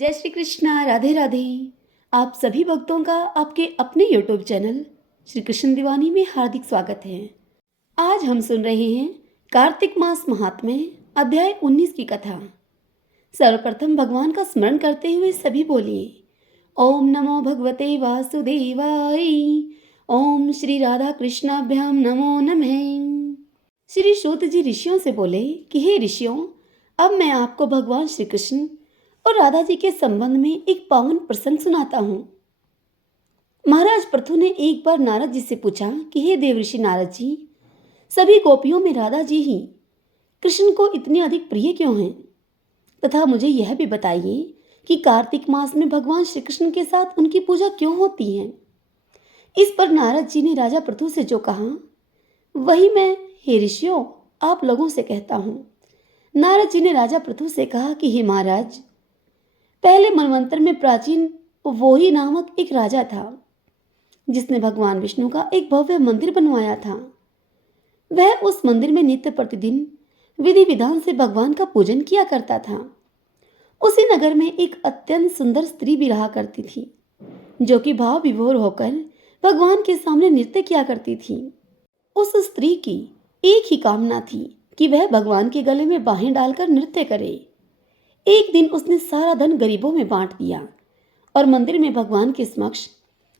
जय श्री कृष्णा, राधे राधे। आप सभी भक्तों का आपके अपने यूट्यूब चैनल श्री कृष्ण दीवानी में हार्दिक स्वागत है। आज हम सुन रहे हैं कार्तिक मास महात्म्य अध्याय 19 की कथा। सर्वप्रथम भगवान का स्मरण करते हुए सभी बोलिए ओम नमो भगवते वासुदेवाय। ओम श्री राधा कृष्णाभ्याम नमो नमः। श्री सूत जी ऋषियों से बोले कि हे ऋषियों, अब मैं आपको भगवान श्री कृष्ण और राधा जी के संबंध में एक पावन प्रसंग सुनाता हूँ। महाराज पृथु ने एक बार नारद जी से पूछा कि हे देवऋषि नारद जी, सभी गोपियों में राधा जी ही कृष्ण को इतने अधिक प्रिय क्यों हैं? तथा मुझे यह भी बताइए कि कार्तिक मास में भगवान श्री कृष्ण के साथ उनकी पूजा क्यों होती है? इस पर नारद जी ने राजा पृथु से जो कहा वही मैं हे ऋषियों आप लोगों से कहता हूँ। नारद जी ने राजा पृथु से कहा कि हे महाराज, पहले मनवंतर में प्राचीन वोही नामक एक राजा था जिसने भगवान विष्णु का एक भव्य मंदिर बनवाया था। वह उस मंदिर में नित्य प्रतिदिन विधि विधान से भगवान का पूजन किया करता था। उसी नगर में एक अत्यंत सुंदर स्त्री भी रहा करती थी जो कि भाव विभोर होकर भगवान के सामने नृत्य किया करती थी। उस स्त्री की एक ही कामना थी कि वह भगवान के गले में बाहें डालकर नृत्य करे। एक दिन उसने सारा धन गरीबों में बांट दिया और मंदिर में भगवान के समक्ष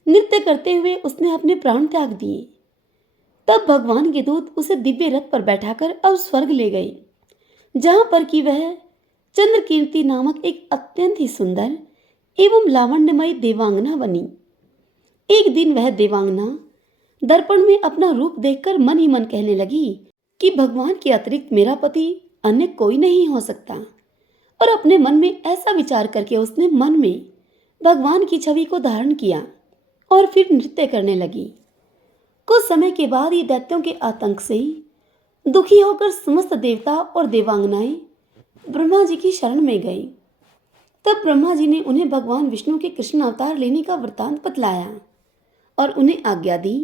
नृत्य करते हुए उसने अपने प्राण त्याग दिए। तब भगवान के दूत उसे दिव्य रथ पर बैठाकर अब स्वर्ग ले गए, जहां पर कि वह चंद्रकीर्ति नामक एक अत्यंत ही सुंदर एवं लावण्यमयी देवांगना बनी। एक दिन वह देवांगना दर्पण में अपना रूप देखकर मन ही मन कहने लगी कि भगवान के अतिरिक्त मेरा पति अन्य कोई नहीं हो सकता। और अपने मन में ऐसा विचार करके उसने मन में भगवान की छवि को धारण किया और फिर नृत्य करने लगी। कुछ समय के बाद ये दैत्यों के आतंक से दुखी होकर समस्त देवता और देवांगनाएं ब्रह्मा जी की शरण में गए। तब ब्रह्मा जी ने उन्हें भगवान विष्णु के कृष्ण अवतार लेने का वृतांत बतलाया और उन्हें आज्ञा दी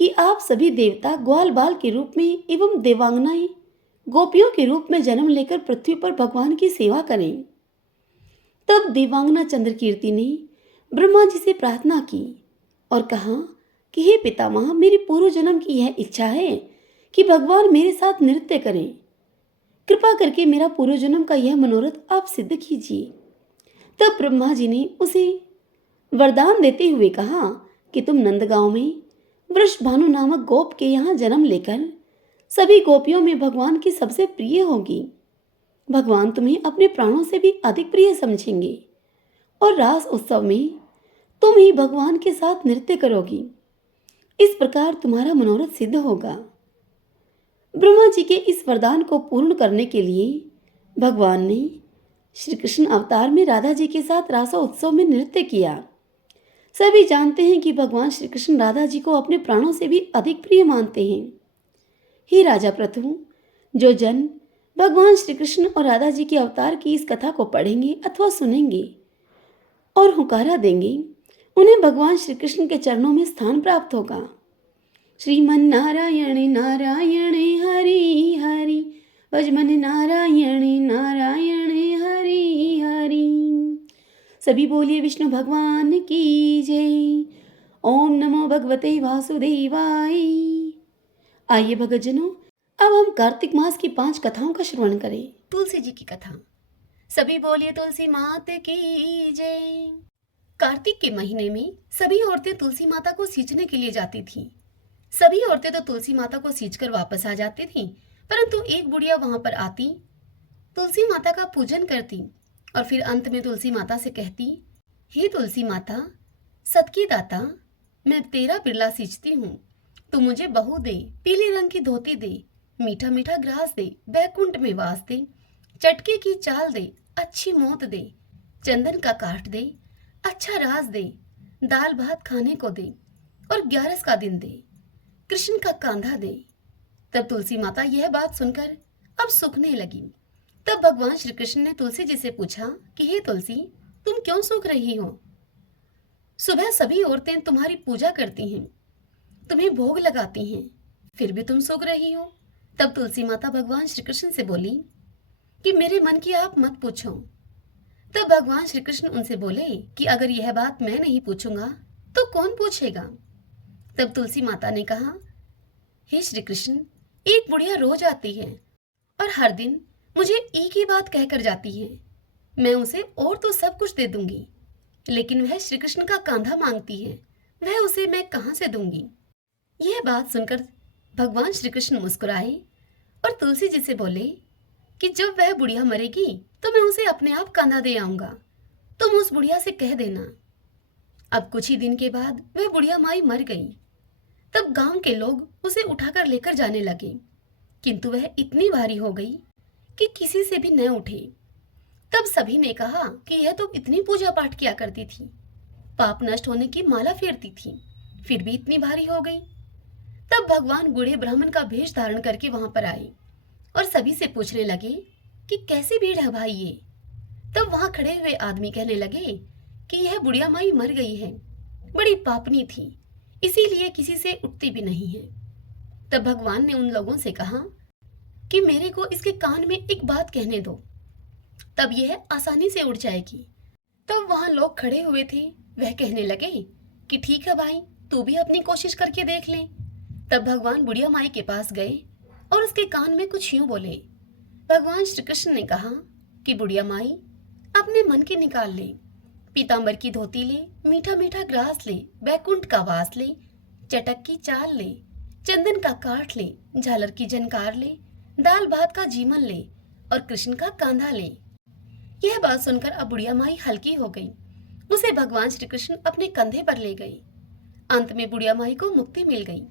कि आप सभी देवता ग्वाल बाल के रूप में एवं देवांगनाएं गोपियों के रूप में जन्म लेकर पृथ्वी पर भगवान की सेवा करें। तब देवांगना चंद्रकीर्ति ने ब्रह्मा जी से प्रार्थना की और कहा कि हे पितामह, मेरी पूर्व जन्म की यह इच्छा है कि भगवान मेरे साथ नृत्य करें। कृपा करके मेरा पूर्व जन्म का यह मनोरथ आप सिद्ध कीजिए। तब ब्रह्मा जी ने उसे वरदान देते हुए कहा कि तुम नंदगांव में वृषभानु नामक गोप के यहाँ जन्म लेकर सभी गोपियों में भगवान की सबसे प्रिय होगी। भगवान तुम्हें अपने प्राणों से भी अधिक प्रिय समझेंगे और रास उत्सव में तुम ही भगवान के साथ नृत्य करोगी। इस प्रकार तुम्हारा मनोरथ सिद्ध होगा। ब्रह्मा जी के इस वरदान को पूर्ण करने के लिए भगवान ने श्री कृष्ण अवतार में राधा जी के साथ रासोत्सव में नृत्य किया। सभी जानते हैं कि भगवान श्री कृष्ण राधा जी को अपने प्राणों से भी अधिक प्रिय मानते हैं। हे राजा पृथु, जो जन भगवान श्री कृष्ण और राधा जी के अवतार की इस कथा को पढ़ेंगे अथवा सुनेंगे और हुकारा देंगे, उन्हें भगवान श्री कृष्ण के चरणों में स्थान प्राप्त होगा। श्रीमन नारायण नारायण हरि हरि, भजमन नारायण नारायण हरि हरि। सभी बोलिए विष्णु भगवान की जय। ओम नमो भगवते वासुदेवाय। आइए भगतजनों, अब हम कार्तिक मास की 5 कथाओं का श्रवण करें। तुलसी जी की कथा। सभी बोलिए तुलसी मात की जय। कार्तिक के महीने में सभी औरतें तुलसी माता को सींचने के लिए जाती थीं। सभी औरतें तो तुलसी माता को सींचकर वापस आ जाती थीं, परंतु एक बुढ़िया वहां पर आती, तुलसी माता का पूजन करती और फिर अंत में तुलसी माता से कहती, हे तुलसी माता, सतकी दाता, मैं तेरा बिरला सींचती हूँ, तू मुझे बहू दे, पीले रंग की धोती दे, मीठा मीठा ग्रास दे, बैकुंठ में वास दे, चटके की चाल दे, अच्छी मौत दे, चंदन का काठ दे, अच्छा राज दे, दाल भात खाने को दे और 11 का दिन दे, कृष्ण का कांधा दे। तब तुलसी माता यह बात सुनकर अब सूखने लगी। तब भगवान श्री कृष्ण ने तुलसी जी से पूछा कि हे तुलसी, तुम क्यों सूख रही हो? सुबह सभी औरतें तुम्हारी पूजा करती हैं, तुम्हें भोग लगाती हैं, फिर भी तुम सूख रही हो। तब तुलसी माता भगवान श्री कृष्ण से बोली कि मेरे मन की आप मत पूछो। तब भगवान श्री कृष्ण उनसे बोले कि अगर यह बात मैं नहीं पूछूंगा तो कौन पूछेगा। तब तुलसी माता ने कहा, हे श्री कृष्ण, एक बुढ़िया रोज आती है और हर दिन मुझे एक ही बात कहकर जाती है। मैं उसे और तो सब कुछ दे दूंगी, लेकिन वह श्री कृष्ण का कांधा मांगती है, वह उसे मैं कहां से दूंगी। यह बात सुनकर भगवान श्री कृष्ण मुस्कुराए और तुलसी जी से बोले कि जब वह बुढ़िया मरेगी तो मैं उसे अपने आप कांधा दे आऊंगा, तुम उस बुढ़िया से कह देना। अब कुछ ही दिन के बाद वह बुढ़िया माई मर गई। तब गांव के लोग उसे उठाकर लेकर जाने लगे, किंतु वह इतनी भारी हो गई कि किसी से भी न उठे। तब सभी ने कहा कि यह तो इतनी पूजा पाठ किया करती थी, पाप नष्ट होने की माला फेरती थी, फिर भी इतनी भारी हो गई। तब भगवान बूढ़े ब्राह्मण का भेष धारण करके वहां पर आए और सभी से पूछने लगे कि कैसी भीड़ है भाई ये। तब वहां खड़े हुए आदमी कहने लगे कि यह बुढ़िया माई मर गई है, बड़ी पापनी थी, इसीलिए किसी से उठती भी नहीं है। तब भगवान ने उन लोगों से कहा कि मेरे को इसके कान में एक बात कहने दो, तब यह आसानी से उड़ जाएगी। तब वहां लोग खड़े हुए थे, वह कहने लगे कि ठीक है भाई, तू भी अपनी कोशिश करके देख ले। तब भगवान बुढ़िया माई के पास गए और उसके कान में कुछ यूं बोले। भगवान श्री कृष्ण ने कहा कि बुढ़िया माई, अपने मन की निकाल ले, पीतांबर की धोती ले, मीठा मीठा ग्रास ले, बैकुंठ का वास ले, चटक की चाल ले, चंदन का काठ ले, झालर की झनकार ले, दाल भात का जीमन ले और कृष्ण का कांधा ले। यह बात सुनकर अब बुढ़िया माई हल्की हो गई, उसे भगवान श्री कृष्ण अपने कंधे पर ले गए। अंत में बुढ़िया माई को मुक्ति मिल गई।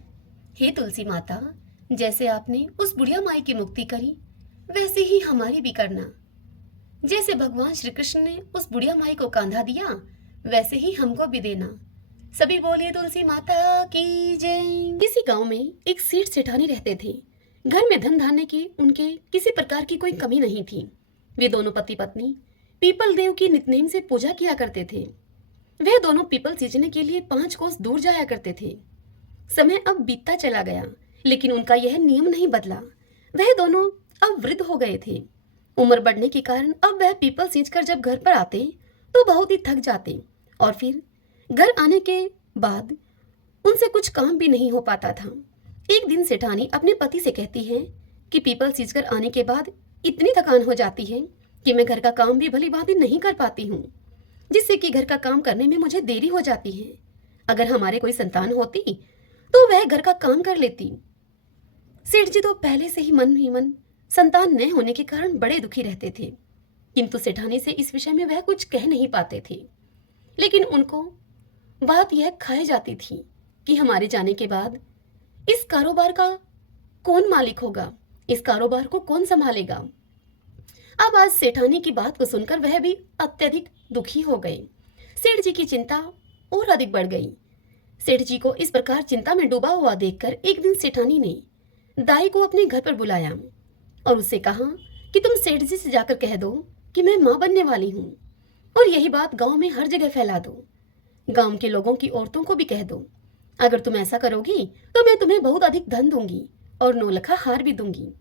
हे तुलसी माता, जैसे आपने उस बुढ़िया माई की मुक्ति करी, वैसे ही हमारी भी करना। जैसे भगवान श्री कृष्ण ने उस बुढ़िया माई को कांधा दिया, वैसे ही हमको भी देना। सभी बोलिए तुलसी माता की जय। किसी गांव में एक सेठ सेठानी रहते थे। घर में धन धान्य की उनके किसी प्रकार की कोई कमी नहीं थी। वे दोनों पति पत्नी पीपल देव की नितनेम से पूजा किया करते थे। वे दोनों पीपल सींचने के लिए 5 कोस दूर जाया करते थे। समय अब बीतता चला गया, लेकिन उनका यह नियम नहीं बदला। वह दोनों अब वृद्ध हो गए थे। उम्र बढ़ने के कारण अब वह पीपल सींचकर जब घर पर आते तो बहुत ही थक जाते और फिर घर आने के बाद उनसे कुछ काम भी नहीं हो पाता था। एक दिन सेठानी अपने पति से कहती है कि पीपल सींचकर आने के बाद इतनी थकान हो जाती है कि मैं घर का काम भी भली भांति नहीं कर पाती हूँ, जिससे कि घर का काम करने में मुझे देरी हो जाती है। अगर हमारे कोई संतान होती तो वह घर का काम कर लेती। सेठ जी तो पहले से ही मन संतान न होने के कारण बड़े दुखी रहते थे, किंतु सेठानी से इस विषय में वह कुछ कह नहीं पाते थे। लेकिन उनको बात यह खाई जाती थी कि हमारे जाने के बाद इस कारोबार का कौन मालिक होगा, इस कारोबार को कौन संभालेगा। अब आज सेठानी की बात को सुनकर वह भी अत्यधिक दुखी हो गए। सेठ जी की चिंता और अधिक बढ़ गई। सेठ जी को इस प्रकार चिंता में डूबा हुआ देखकर एक दिन सेठानी ने दाई को अपने घर पर बुलाया और उससे कहा कि तुम सेठ जी से जाकर कह दो कि मैं मां बनने वाली हूं और यही बात गांव में हर जगह फैला दो। गांव के लोगों की औरतों को भी कह दो। अगर तुम ऐसा करोगी तो मैं तुम्हें बहुत अधिक धन दूंगी और 9 लखा हार भी दूंगी।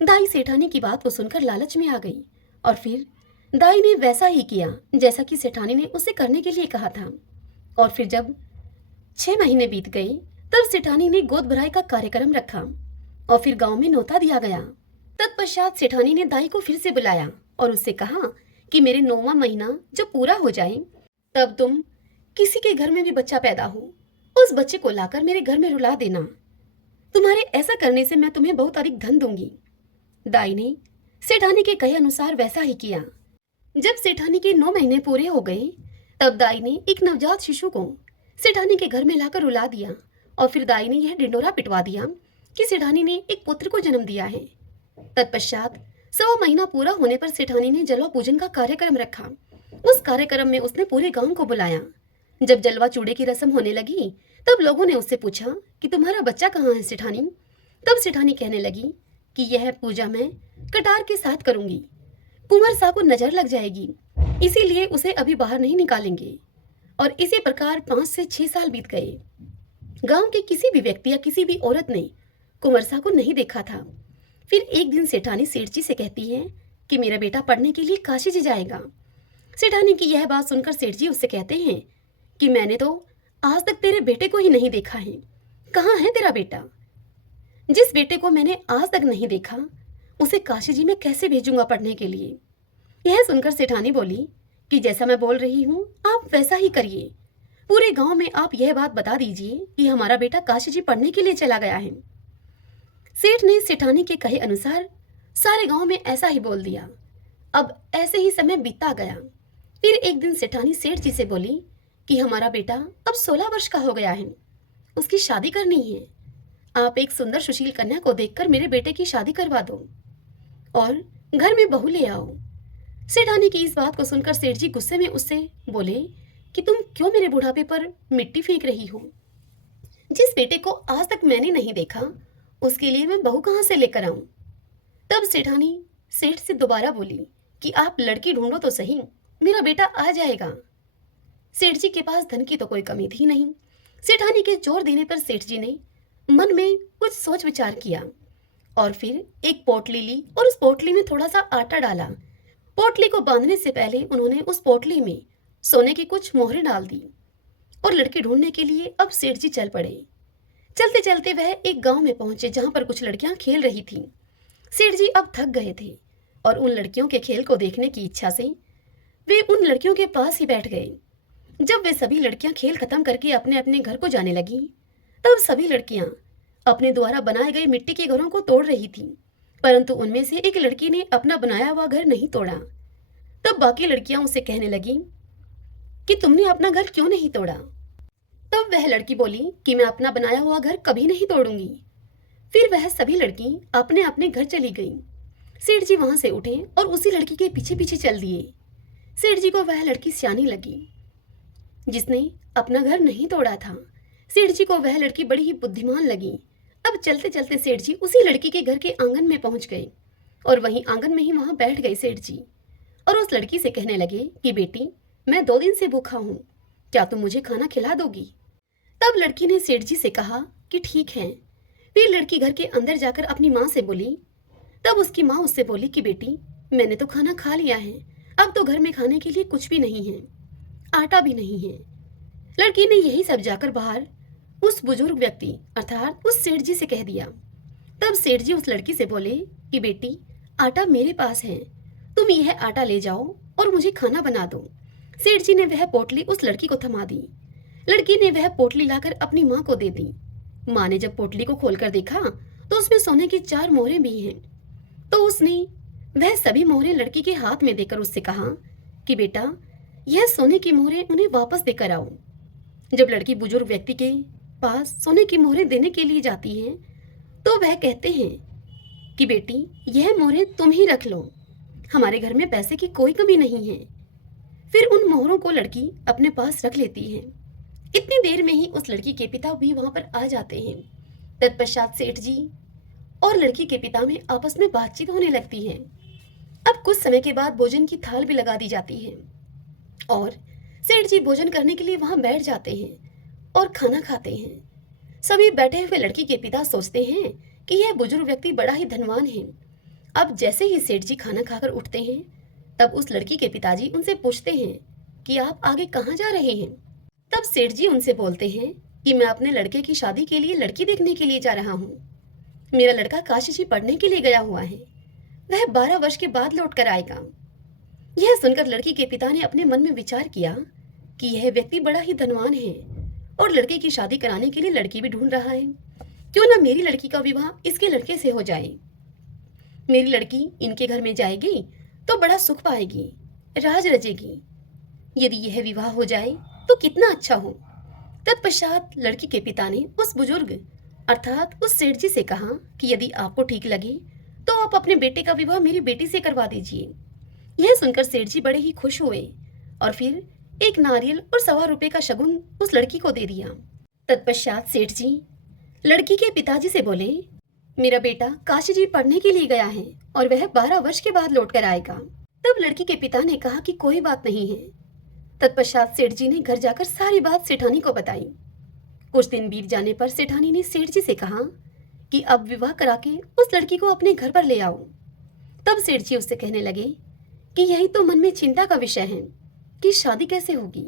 दाई सेठानी की बात को सुनकर लालच में आ गई और फिर दाई ने वैसा ही किया जैसा कि सेठानी ने उसे करने के लिए कहा था। और फिर जब 6 महीने बीत गए तब सेठानी ने गोद भराई का कार्यक्रम रखा और फिर गांव में न्योता दिया गया। तत्पश्चात सेठानी ने दाई को फिर से बुलाया और उससे कहा कि मेरे 9वां महीना जब पूरा हो जाए तब तुम किसी के घर में भी बच्चा पैदा हो, उस बच्चे को लाकर मेरे घर में रुला देना। तुम्हारे ऐसा करने से मैं तुम्हें बहुत अधिक धन दूंगी। दाई ने सेठानी के कहे अनुसार वैसा ही किया। जब सेठानी के 9 महीने पूरे हो गए तब दाई ने एक नवजात शिशु को सेठानी के घर में लाकर रुला दिया और फिर दाई ने यह ढिंडोरा पिटवा दिया कि सेठानी ने एक पुत्र को जन्म दिया है। तत्पश्चात 100 महीना पूरा होने पर सेठानी ने जलवा पूजन का कार्यक्रम रखा। उस कार्यक्रम में उसने पूरे गांव को बुलाया। जब जलवा चूड़े की रस्म होने लगी तब लोगों ने उससे पूछा कि तुम्हारा बच्चा कहाँ है सेठानी। तब सेठानी कहने लगी कि यह पूजा मैं कटार के साथ करूंगी, कुंवर सा को नजर लग जाएगी, इसीलिए उसे अभी बाहर नहीं निकालेंगे। और इसी प्रकार 5 से 6 साल बीत गए। गांव के किसी भी व्यक्ति या किसी भी औरत ने कुंवर सा को नहीं देखा था। फिर एक दिन सेठानी सेठ जी से कहती है कि मेरा बेटा पढ़ने के लिए काशी जी जाएगा। सेठानी की यह बात सुनकर सेठ जी उससे कहते हैं कि मैंने तो आज तक तेरे बेटे को ही नहीं देखा है। कहाँ है तेरा बेटा? जिस बेटे को मैंने आज तक नहीं देखा उसे काशी जी में कैसे भेजूंगा पढ़ने के लिए? यह सुनकर सेठानी बोली कि जैसा मैं बोल रही हूँ आप वैसा ही करिए। पूरे गांव में आप यह बात बता दीजिए कि हमारा बेटा काशी जी पढ़ने के लिए चला गया है। सेठ ने सेठानी के कहे अनुसार सारे गांव में ऐसा ही बोल दिया। अब ऐसे ही समय बीता गया। फिर एक दिन सेठानी सेठ जी से बोली कि हमारा बेटा अब 16 वर्ष का हो गया है, उसकी शादी करनी है। आप एक सुंदर सुशील कन्या को देखकर मेरे बेटे की शादी करवा दो और घर में बहू ले आओ। सेठानी की इस बात को सुनकर सेठ जी गुस्से में उससे बोले कि तुम क्यों मेरे बुढ़ापे पर मिट्टी फेंक रही हो? जिस बेटे को आज तक मैंने नहीं देखा उसके लिए मैं बहू कहाँ से लेकर आऊं? तब सेठानी सेठ से दोबारा बोली कि आप लड़की ढूंढो तो सही, मेरा बेटा आ जाएगा। सेठ जी के पास धन की तो कोई कमी थी नहीं। सेठानी के जोर देने पर सेठ जी ने मन में कुछ सोच विचार किया और फिर एक पोटली ली और उस पोटली में थोड़ा सा आटा डाला। पोटली को बांधने से पहले उन्होंने उस पोटली में सोने की कुछ मोहरें डाल दी और लड़की ढूंढने के लिए अब सेठ जी चल पड़े। चलते चलते वह एक गांव में पहुंचे जहां पर कुछ लड़कियां खेल रही थीं। सेठ जी अब थक गए थे और उन लड़कियों के खेल को देखने की इच्छा से वे उन लड़कियों के पास ही बैठ गए। जब वे सभी लड़कियां खेल खत्म करके अपने अपने घर को जाने लगी तब सभी लड़कियां अपने द्वारा बनाए गए मिट्टी के घरों को तोड़ रही थीं, परंतु उनमें से एक लड़की ने अपना बनाया हुआ घर नहीं तोड़ा। तब बाकी लड़कियां उसे कहने लगी कि तुमने अपना घर क्यों नहीं तोड़ा? तब वह लड़की बोली कि मैं अपना बनाया हुआ घर कभी नहीं तोड़ूंगी। फिर वह सभी लड़की अपने अपने घर चली गईं। सेठ जी वहां से उठे और उसी लड़की के पीछे पीछे चल दिए। सेठ जी को वह लड़की सियानी लगी जिसने अपना घर नहीं तोड़ा था। सेठ जी को वह लड़की बड़ी ही बुद्धिमान लगी। अब चलते चलते सेठ जी उसी लड़की के घर के आंगन में पहुंच गए और वहीं आंगन में ही वहां बैठ गए सेठ जी और उस लड़की से कहने लगे कि बेटी, मैं 2 दिन से भूखा हूँ, क्या तुम मुझे खाना खिला दोगी? तब लड़की ने सेठ जी से कहा कि ठीक है। फिर लड़की घर के अंदर जाकर अपनी माँ से बोली। तब उसकी माँ उससे बोली कि बेटी, मैंने तो खाना खा लिया है, अब तो घर में खाने के लिए कुछ भी नहीं है, आटा भी नहीं है। लड़की ने यही सब जाकर बाहर उस बुजुर्ग व्यक्ति अर्थात उस सेठ जी से कह दिया। तब सेठ जी उस लड़की से बोले कि बेटी, आटा मेरे पास है, तुम यह आटा ले जाओ और मुझे खाना बना दो। सेठ जी ने वह पोटली उस लड़की को थमा दी। लड़की ने वह पोटली लाकर अपनी माँ को दे दी। माँ ने जब पोटली को खोलकर देखा तो उसमें सोने की 4 मोहरें भी हैं। तो उसने वह सभी मोहरें लड़की के हाथ में देकर उससे कहा कि बेटा, यह सोने की मोहरें उन्हें वापस देकर आओ। जब लड़की बुजुर्ग व्यक्ति के पास सोने की मोहरें देने के लिए जाती है तो वह कहते हैं कि बेटी, यह मोहरें तुम ही रख लो, हमारे घर में पैसे की कोई कमी नहीं है। फिर उन मोहरों को लड़की अपने पास रख लेती है। इतनी देर में ही उस लड़की के पिता भी वहां पर आ जाते हैं। तत्पश्चात सेठ जी और लड़की के पिता में आपस में बातचीत होने लगती है। अब कुछ समय के बाद भोजन की थाल भी लगा दी जाती है और सेठ जी भोजन करने के लिए वहां बैठ जाते हैं और खाना खाते हैं। सभी बैठे हुए लड़की के पिता सोचते हैं कि यह बुजुर्ग व्यक्ति बड़ा ही धनवान है। अब जैसे ही सेठ जी खाना खाकर उठते हैं तब उस लड़की के पिताजी उनसे पूछते हैं कि आप आगे कहाँ जा रहे हैं? तब सेठ जी उनसे बोलते हैं कि मैं अपने लड़के की शादी के लिए लड़की देखने के लिए जा रहा हूँ। मेरा लड़का काशी जी पढ़ने के लिए गया हुआ है, वह 12 वर्ष के बाद लौट कर आएगा। यह सुनकर लड़की के पिता ने अपने मन में विचार किया कि यह व्यक्ति बड़ा ही धनवान है और लड़के की शादी कराने के लिए लड़की भी ढूंढ रहा है। क्यों ना मेरी लड़की का विवाह इसके लड़के से हो जाए। मेरी लड़की इनके घर में जाएगी तो बड़ा सुख पाएगी, राज रचेगी। यदि यह विवाह हो जाए तो कितना अच्छा हो। तत्पश्चात लड़की के पिता ने उस बुजुर्ग अर्थात उस सेठ जी से कहा कि यदि आपको ठीक लगे तो आप अपने बेटे का विवाह मेरी बेटी से करवा दीजिए। यह सुनकर सेठ जी बड़े ही खुश हुए और फिर एक नारियल और 1.25 रुपए का शगुन उस लड़की को दे दिया। तत्पश्चात सेठ जी लड़की के पिताजी से बोले, मेरा बेटा काशी जी पढ़ने के लिए गया है और वह 12 वर्ष के बाद लौट कर आएगा। तब लड़की के पिता ने कहा कि कोई बात नहीं है। तत्पश्चात सेठ जी ने घर जाकर सारी बात सेठानी को बताई। कुछ दिन बीत जाने पर सेठानी ने सेठ जी से कहा कि अब विवाह करा के उस लड़की को अपने घर पर ले आओ। तब सेठ जी उससे कहने लगे कि यही तो मन में चिंता का विषय है। कि शादी कैसे होगी।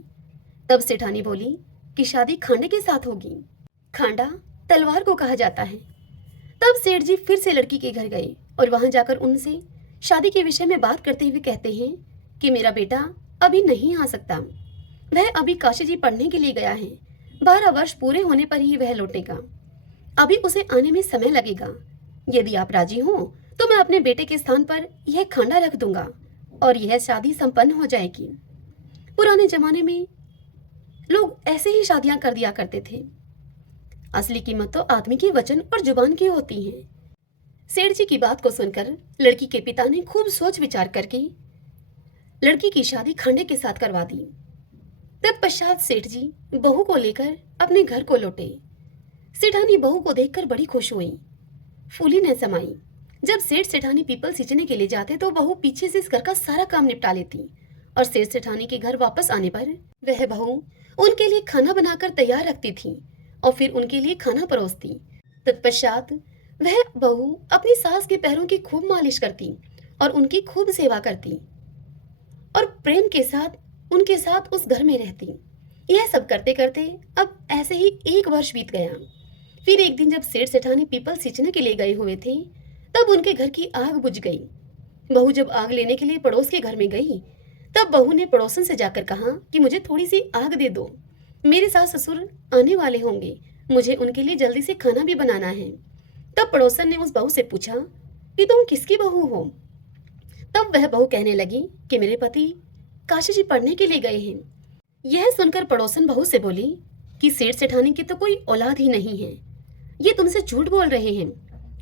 तब सेठानी बोली कि शादी खांडे के साथ होगी। खांडा तलवार को कहा जाता है। तब सेठ जी फिर से लड़की के घर गए और वहां जाकर उनसे शादी के विषय में बात करते हुए कहते हैं कि मेरा बेटा अभी नहीं आ सकता, वह अभी काशी जी पढ़ने के लिए गया है। 12 वर्ष पूरे होने पर ही वह लौटेगा, अभी उसे आने में समय लगेगा। यदि आप राजी हो तो मैं अपने बेटे के स्थान पर यह खांडा रख दूंगा और यह शादी संपन्न हो जाएगी। पुराने जमाने में लोग ऐसे ही शादियां कर दिया करते थे। असली कीमत तो आदमी की वचन और जुबान की होती है। सेठ जी की बात को सुनकर लड़की के पिता ने खूब सोच विचार करके लड़की की शादी खांडे के साथ करवा दी। तत्पश्चात सेठ जी बहू को लेकर अपने घर को लौटे। सेठानी बहू को देखकर बड़ी खुश हुई, फूली न समाई। जब सेठ सेठानी पीपल सींचने के लिए जाते तो बहू पीछे से इस घर का सारा काम निपटा लेती और सेठ सेठानी के घर वापस आने पर वह बहू उनके लिए खाना बनाकर तैयार रखती थी और फिर उनके लिए खाना परोसती। तत्पश्चात वह बहू अपनी सास के पैरों की खूब मालिश करती और उनकी खूब सेवा करती और प्रेम के साथ उनके साथ उस घर में रहती। यह सब करते करते अब ऐसे ही 1 वर्ष बीत गया। फिर एक दिन जब सेठ सेठानी पीपल सींचने के लिए गए हुए थे तब उनके घर की आग बुझ गई। बहू जब आग लेने के लिए पड़ोस के घर में गई तब बहू ने पड़ोसन से जाकर कहा कि मुझे थोड़ी सी आग दे दो, मेरे सास ससुर आने वाले होंगे, मुझे उनके लिए जल्दी से खाना भी बनाना है। तब पड़ोसन ने उस बहू से पूछा कि तुम किसकी बहू हो। तब वह बहू कहने लगी कि मेरे पति काशी जी पढ़ने के लिए गए हैं। यह सुनकर पड़ोसन बहू से बोली कि सेठ सेठानी की तो कोई औलाद ही नहीं है, ये तुमसे झूठ बोल रहे हैं,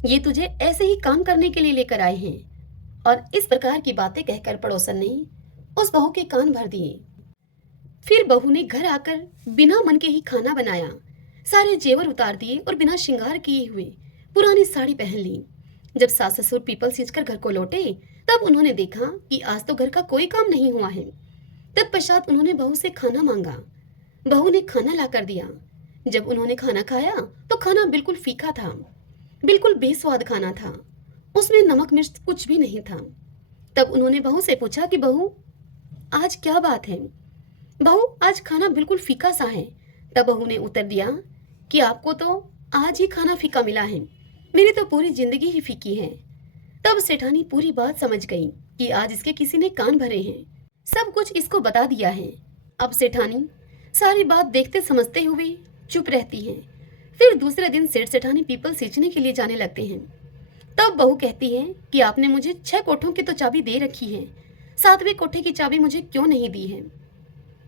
ये तुझे ऐसे ही काम करने के लिए लेकर आए हैं। और इस प्रकार की बातें कहकर पड़ोसन ने उस बहू के कान भर दिए। फिर बहू ने घर आकर बिना मन के ही खाना बनाया, सारे जेवर उतार दिए और बिना श्रृंगार किए हुए पुरानी साड़ी पहन ली। जब सास ससुर पीपल सींचकर घर को लौटे तब उन्होंने देखा कि आज तो घर का कोई काम नहीं हुआ है। तत्पश्चात उन्होंने बहू से खाना मांगा। बहू ने खाना ला कर दिया। जब उन्होंने खाना खाया तो खाना बिल्कुल फीका था, बिल्कुल बेस्वाद खाना था, उसमें नमक मिर्च कुछ भी नहीं था। तब उन्होंने बहू से पूछा कि बहू आज क्या बात है, बहू आज खाना बिल्कुल फीका सा है। तब बहू ने उत्तर दिया कि आपको तो आज ही खाना फीका मिला है, मेरी तो पूरी जिंदगी ही फीकी है। तब सेठानी पूरी बात समझ गई कि आज इसके किसी ने कान भरे हैं, सब कुछ इसको बता दिया है। अब सेठानी सारी बात देखते समझते हुए चुप रहती है। फिर दूसरे दिन सेठ सेठानी पीपल सींचने के लिए जाने लगते हैं। तब बहू कहती है कि आपने मुझे 6 कोठों की तो चाबी दे रखी है, 7वें कोठे की चाबी मुझे क्यों नहीं दी है,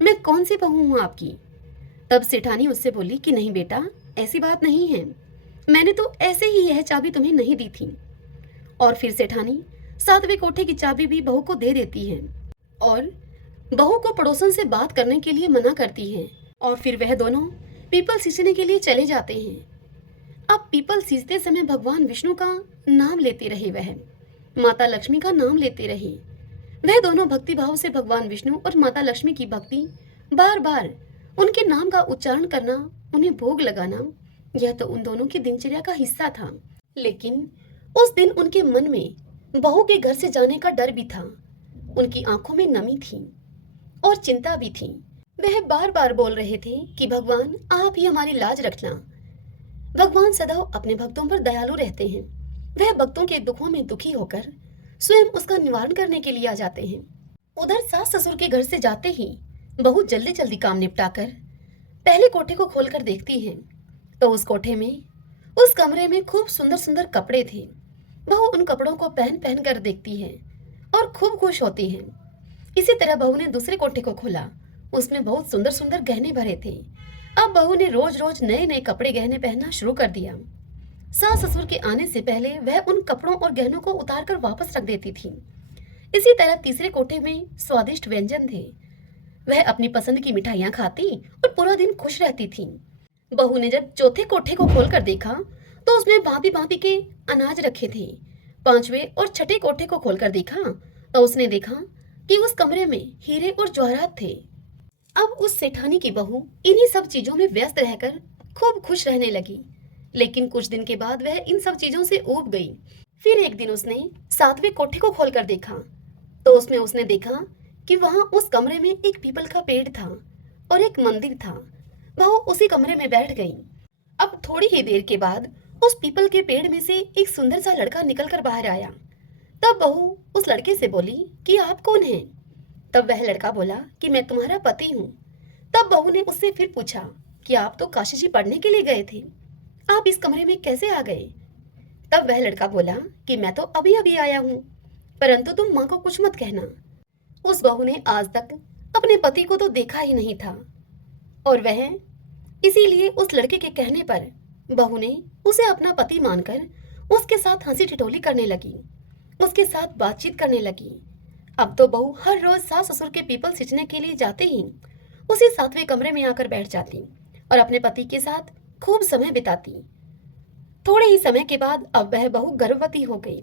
मैं कौन सी बहू हूँ आपकी। तब सेठानी उससे बोली कि नहीं बेटा, ऐसी बात नहीं है, मैंने तो ऐसे ही यह चाबी तुम्हें नहीं दी थी। और फिर सेठानी 7वें कोठे की चाबी भी बहू को दे देती है और बहू को पड़ोसन से बात करने के लिए मना करती है। और फिर वह दोनों पीपल सींचने के लिए चले जाते हैं। अब पीपल सींचते समय भगवान विष्णु का नाम लेते रहे, वह माता लक्ष्मी का नाम लेते रहे। वह दोनों भक्ति भाव से भगवान विष्णु और माता लक्ष्मी की भक्ति, बार बार उनके नाम का उच्चारण करना, उन्हें भोग लगाना, यह तो उन दोनों की दिनचर्या का हिस्सा था। लेकिन उस दिन उनके मन में बहू के घर से जाने का डर भी था, उनकी आंखों में नमी थी और चिंता भी थी। वह बार बार बोल रहे थे कि भगवान आप ही हमारी लाज रखना। भगवान सदैव अपने भक्तों पर दयालु रहते हैं। वह भक्तों के दुखों में दुखी होकर स्वयं उसका निवारण करने के लिए आ जाते हैं। उधर सास ससुर के घर से जाते ही बहू जल्दी जल्दी काम निपटाकर पहले कोठे को खोलकर देखती है तो उस कोठे में, उस कमरे में खूब सुंदर सुंदर कपड़े थे। बहू उन कपड़ों को पहन पहन कर देखती है और खूब खुश होती है। इसी तरह बहू ने दूसरे कोठे को खोला, उसमें बहुत सुंदर सुंदर गहने भरे थे। अब बहू ने रोज रोज नए नए कपड़े गहने पहनना शुरू कर दिया। सास ससुर के आने से पहले वह उन कपड़ों और गहनों को उतार कर वापस रख देती थी। इसी तरह तीसरे कोठे में स्वादिष्ट व्यंजन थे। वह अपनी पसंद की मिठाइयां खाती और पूरा दिन खुश रहती थी। बहू ने जब चौथे कोठे को खोलकर देखा तो उसमें भांति भांति के अनाज रखे थे। 5वें और 6ठे कोठे को खोलकर देखा तो उसने देखा कि उस कमरे में हीरे और जवाहरात थे। अब उस सेठानी की बहू इन्हीं सब चीजों में व्यस्त रहकर खूब खुश रहने लगी। लेकिन कुछ दिन के बाद वह इन सब चीजों से ऊब गई। फिर एक दिन उसने 7वें कोठे को खोलकर देखा तो उसमें उसने देखा कि वहां उस कमरे में एक पीपल का पेड़ था और एक मंदिर था। वह उसी कमरे में बैठ गई। अब थोड़ी ही देर के बाद उस पीपल के पेड़ में से एक सुंदर सा लड़का निकलकर बाहर आया। तब बहू उस लड़के से बोली कि आप कौन हैं? तब वह लड़का बोला कि मैं तुम्हारा पति हूँ। तब बहू ने उससे फिर पूछा कि आप तो काशी जी पढ़ने के लिए गए थे, आप इस कमरे में कैसे आ गए? तब वह लड़का बोला कि मैं तो अभी अभी आया हूँ, परंतु तुम माँ को कुछ मत कहना। उस बहू ने आज तक अपने पति को तो देखा ही नहीं था और वह इसीलिए उस लड़के के कहने पर बहू ने उसे अपना पति मानकर उसके साथ हंसी ठिठोली करने लगी, उसके साथ बातचीत करने लगी। अब तो बहू हर रोज सास ससुर के पीपल सींचने के लिए जाते ही उसी सातवें कमरे में आकर बैठ जाती और अपने पति के साथ खूब समय बिताती। थोड़े ही समय के बाद अब वह बहू गर्भवती हो गई।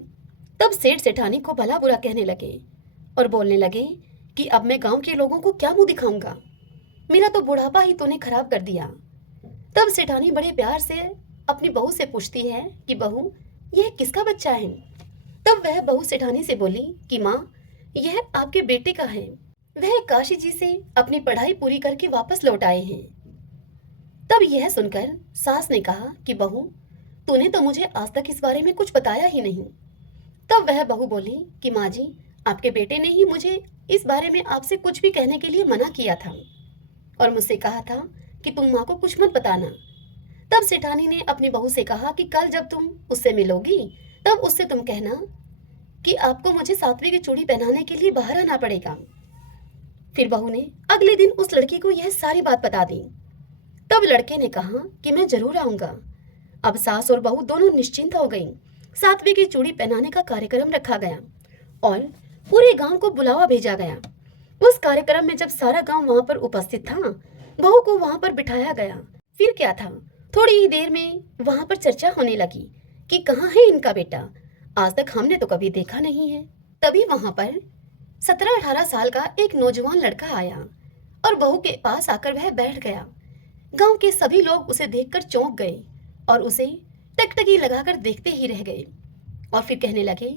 तब सेठ सेठानी को भला बुरा कहने लगे और बोलने लगे कि अब मैं गांव के लोगों को क्या मुंह दिखाऊंगा, मेरा तो बुढ़ापा ही तूने खराब कर दिया। तब सेठानी बड़े प्यार से अपनी बहू से पूछती है कि बहू यह किसका बच्चा है? तब वह बहू सेठानी से बोली कि माँ यह आपके बेटे का है, वह काशी जी से अपनी पढ़ाई पूरी करके वापस लौट आए हैं। तब यह सुनकर सास ने कहा कि बहू तूने तो मुझे आज तक इस बारे में कुछ बताया ही नहीं। तब वह बहू बोली कि माँ जी आपके बेटे ने ही मुझे इस बारे में आपसे कुछ भी कहने के लिए मना किया था और मुझसे कहा था कि तुम माँ को कुछ मत बताना। तब सेठानी ने अपनी बहू से कहा कि कल जब तुम उससे मिलोगी तब उससे तुम कहना कि आपको मुझे सातवीं की चूड़ी पहनाने के लिए बाहर आना पड़ेगा। फिर बहू ने अगले दिन उस लड़की को यह सारी बात बता दी। तब लड़के ने कहा कि मैं जरूर आऊंगा। अब सास और बहू दोनों निश्चिंत हो गईं। सातवीं की चूड़ी पहनाने का कार्यक्रम रखा गया और पूरे गांव को बुलावा भेजा गया। उस कार्यक्रम में जब सारा गांव वहां पर उपस्थित था, बहू को वहां पर बिठाया गया। फिर क्या था, थोड़ी ही देर में वहां पर चर्चा होने लगी कि कहाँ है इनका बेटा, आज तक हमने तो कभी देखा नहीं है। तभी वहां पर 17-18 साल का एक नौजवान लड़का आया और बहू के पास आकर वह बैठ गया। गांव के सभी लोग उसे देखकर चौंक गए और उसे टकटकी लगाकर देखते ही रह गए और फिर कहने लगे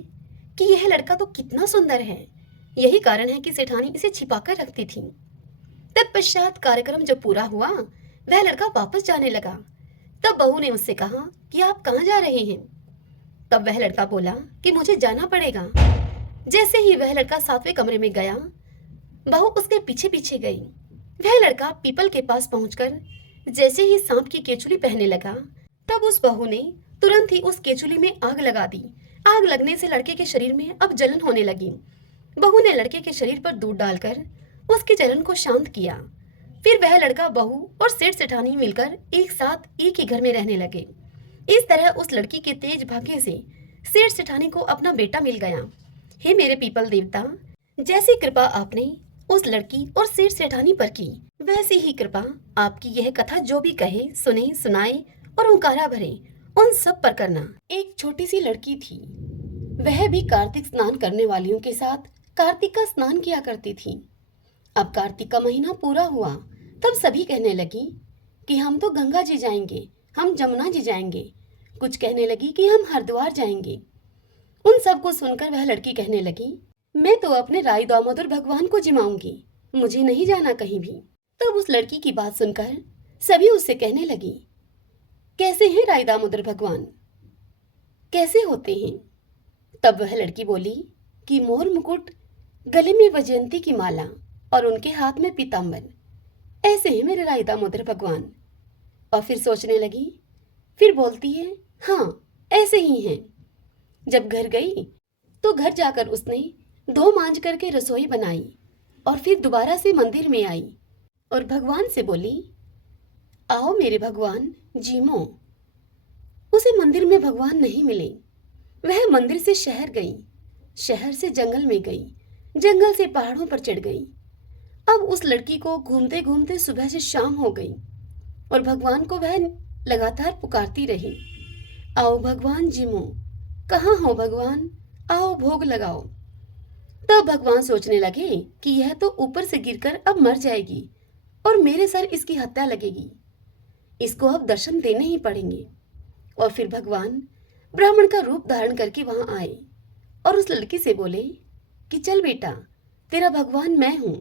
कि यह लड़का तो कितना सुंदर है, यही कारण है कि सेठानी इसे छिपाकर रखती थी। तत्पश्चात कार्यक्रम जब पूरा हुआ वह लड़का वापस जाने लगा। तब बहू ने उससे कहा कि आप कहाँ जा रहे हैं? तब वह लड़का बोला कि मुझे जाना पड़ेगा। जैसे ही वह लड़का सातवें कमरे में गया, बहू उसके पीछे पीछे गई। वह लड़का पीपल के पास पहुंचकर जैसे ही सांप की केचुली पहनने लगा, तब उस बहू ने तुरंत ही उस केचुली में आग लगा दी। आग लगने से लड़के के शरीर में अब जलन होने लगी। बहू ने लड़के के शरीर पर दूध डालकर उसकी जलन को शांत किया। फिर वह लड़का, बहू और सेठ सेठानी मिलकर एक साथ एक ही घर में रहने लगे। इस तरह उस लड़की के तेज भाग्य से सेठ सेठानी को अपना बेटा मिल गया। हे मेरे पीपल देवता, जैसी कृपा आपने उस लड़की और सेठ सेठानी पर की, वैसी ही कृपा आपकी यह कथा जो भी कहे, सुने, सुनाए और ओंकारा भरे उन सब पर करना। एक छोटी सी लड़की थी, वह भी कार्तिक स्नान करने वालियों के साथ कार्तिक का स्नान किया करती थी। अब कार्तिक का महीना पूरा हुआ, तब सभी कहने लगी कि हम तो गंगा जी जाएंगे, हम जमुना जी जाएंगे। कुछ कहने लगी कि हम हरिद्वार जाएंगे। उन सब को सुनकर वह लड़की कहने लगी, मैं तो अपने राय दामोदर भगवान को जिमाऊंगी, मुझे नहीं जाना कहीं भी। तब उस लड़की की बात सुनकर सभी उससे कहने लगी, कैसे हैं राय दामोदर भगवान, कैसे होते हैं? तब वह लड़की बोली कि मोर मुकुट, गले में वैजयंती की माला और उनके हाथ में पीताम्बर, ऐसे हैं मेरे राय दामोदर भगवान। और फिर सोचने लगी, फिर बोलती है, हाँ ऐसे ही हैं। जब घर गई तो घर जाकर उसने धो मांज करके रसोई बनाई और फिर दोबारा से मंदिर में आई और भगवान से बोली, आओ मेरे भगवान जीमो। उसे मंदिर में भगवान नहीं मिले। वह मंदिर से शहर गई, शहर से जंगल में गई, जंगल से पहाड़ों पर चढ़ गई। अब उस लड़की को घूमते घूमते सुबह से शाम हो गई और भगवान को वह लगातार पुकारती रही, आओ भगवान जीमो, कहाँ हो भगवान, आओ भोग लगाओ। तब भगवान सोचने लगे कि यह तो ऊपर से गिरकर अब मर जाएगी और मेरे सर इसकी हत्या लगेगी, इसको अब दर्शन देने ही पड़ेंगे। और फिर भगवान ब्राह्मण का रूप धारण करके वहां आए और उस लड़की से बोले कि चल बेटा, तेरा भगवान मैं हूं,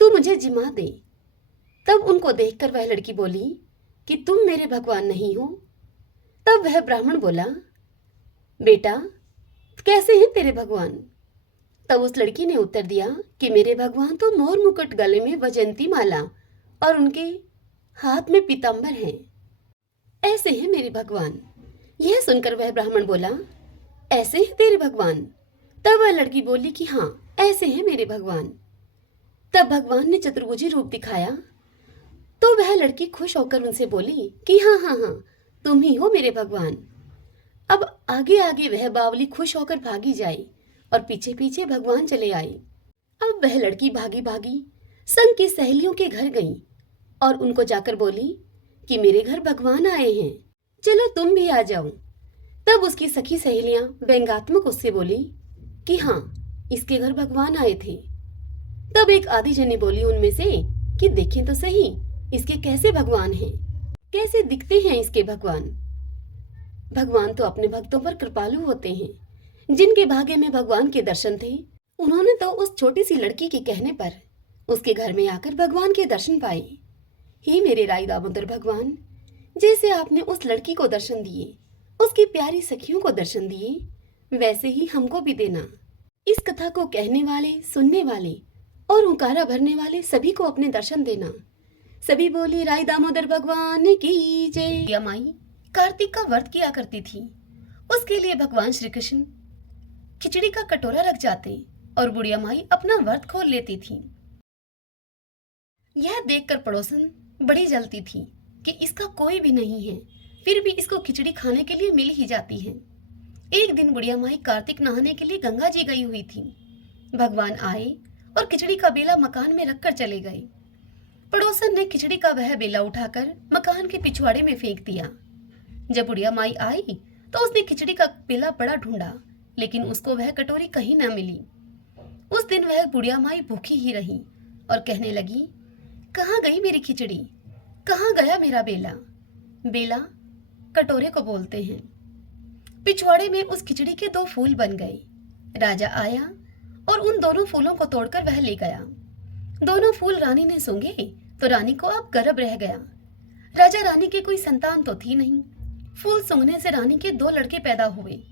तू मुझे जिमा दे। तब उनको देखकर वह लड़की बोली कि तुम मेरे भगवान नहीं हो। तब वह ब्राह्मण बोला, बेटा कैसे हैं तेरे भगवान? तब उस लड़की ने उत्तर दिया कि मेरे भगवान तो मोर मुकुट, गले में वैजयंती माला और उनके हाथ में पीतांबर हैं, ऐसे हैं मेरे भगवान। यह सुनकर वह ब्राह्मण बोला, ऐसे हैं तेरे भगवान? तब वह लड़की बोली कि हाँ, ऐसे हैं मेरे भगवान। तब भगवान ने चतुर्भुजी रूप दिखाया तो वह लड़की खुश होकर उनसे बोली कि हाँ हाँ हाँ, तुम ही हो मेरे भगवान। अब आगे आगे वह बावली खुश होकर भागी जाई और पीछे पीछे भगवान चले आए। अब वह लड़की भागी भागी संग की सहेलियों के घर गई और उनको जाकर बोली कि मेरे घर भगवान आए हैं, चलो तुम भी आ जाओ। तब उसकी सखी सहेलियां व्यंग्यात्मक उससे बोली कि हाँ, इसके घर भगवान आए थे। तब एक आधी जनी बोली उनमें से कि देखें तो सही, इसके कैसे भगवान हैं, कैसे दिखते हैं इसके भगवान। भगवान तो अपने भक्तों पर कृपालु होते हैं। जिनके भाग्य में भगवान के दर्शन थे, उन्होंने तो उस छोटी सी लड़की के कहने पर उसके घर में आकर भगवान के दर्शन पाए। हे मेरे राई दामोदर भगवान, जैसे आपने उस लड़की को दर्शन दिए, उसकी प्यारी सखियों को दर्शन दिए, वैसे ही हमको भी देना। इस कथा को कहने वाले, सुनने वाले और हुंकारा भरने वाले सभी को अपने दर्शन देना। सभी बोली राई दामोदर भगवान की जय। या माई कार्तिक का व्रत किया करती थी। उसके लिए भगवान श्री कृष्ण खिचड़ी का कटोरा रख जाते और बुढ़िया माई अपना व्रत खोल लेती थी। यह देखकर पड़ोसन बड़ी जलती थी कि इसका कोई भी नहीं है, फिर भी इसको खिचड़ी खाने के लिए मिल ही जाती है। एक दिन बुढ़िया माई कार्तिक नहाने के लिए गंगा जी गई हुई थी। भगवान आए और खिचड़ी का बेला मकान में रखकर चले गए। पड़ोसन ने खिचड़ी का वह बेला उठाकर मकान के पिछवाड़े में फेंक दिया। जब बुढ़िया माई आई तो उसने खिचड़ी का बेला बड़ा ढूंढा, लेकिन उसको वह कटोरी कहीं न मिली। उस दिन वह बुढ़िया माई भूखी ही रही और कहने लगी, कहाँ गई मेरी खिचड़ी, कहाँ गया मेरा बेला? बेला कटोरे को बोलते हैं। पिछवाड़े में उस खिचड़ी के 2 फूल बन गए। राजा आया और उन दोनों फूलों को तोड़कर वह ले गया। दोनों फूल रानी ने सूंघे तो रानी को अब गर्भ रह गया। राजा रानी की कोई संतान तो थी नहीं। फूल सूंघने से रानी के 2 लड़के पैदा हुए।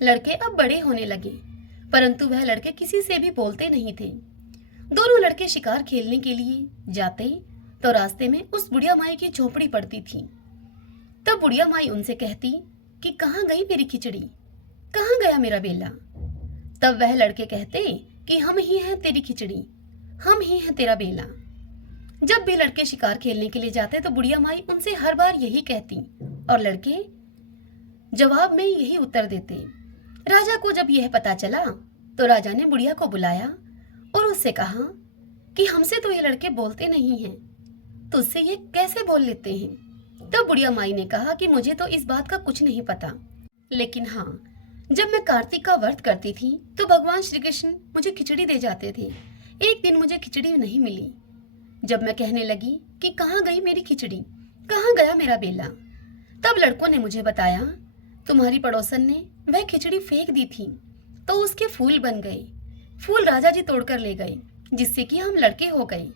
लड़के अब बड़े होने लगे, परंतु वह लड़के किसी से भी बोलते नहीं थे। दोनों लड़के शिकार खेलने के लिए जाते तो रास्ते में उस बुढ़िया माई की झोपड़ी पड़ती थी। तब बुढ़िया माई उनसे कहती कि कहाँ गई मेरी खिचड़ी, कहाँ गया मेरा बेला? तब वह लड़के कहते कि हम ही हैं तेरी खिचड़ी, हम ही हैं तेरा बेला। जब भी लड़के शिकार खेलने के लिए जाते तो बुढ़िया माई उनसे हर बार यही कहती और लड़के जवाब में यही उत्तर देते। राजा को जब यह पता चला तो राजा ने बुढ़िया को बुलाया और उससे कहा कि हमसे तो ये लड़के बोलते नहीं हैं, तुझसे ये कैसे बोल लेते हैं? तब बुढ़िया माई ने कहा कि मुझे तो इस बात का कुछ नहीं पता, लेकिन हाँ, जब मैं कार्तिक का व्रत करती थी तो भगवान श्री कृष्ण मुझे खिचड़ी दे जाते थे। एक दिन मुझे खिचड़ी नहीं मिली। जब मैं कहने लगी कि कहाँ गई मेरी खिचड़ी, कहाँ गया मेरा बेला, तब लड़कों ने मुझे बताया तुम्हारी पड़ोसन ने वह खिचड़ी फेंक दी थी तो उसके फूल बन गए। फूल राजा जी तोड़कर ले गए, जिससे कि हम लड़के हो गए।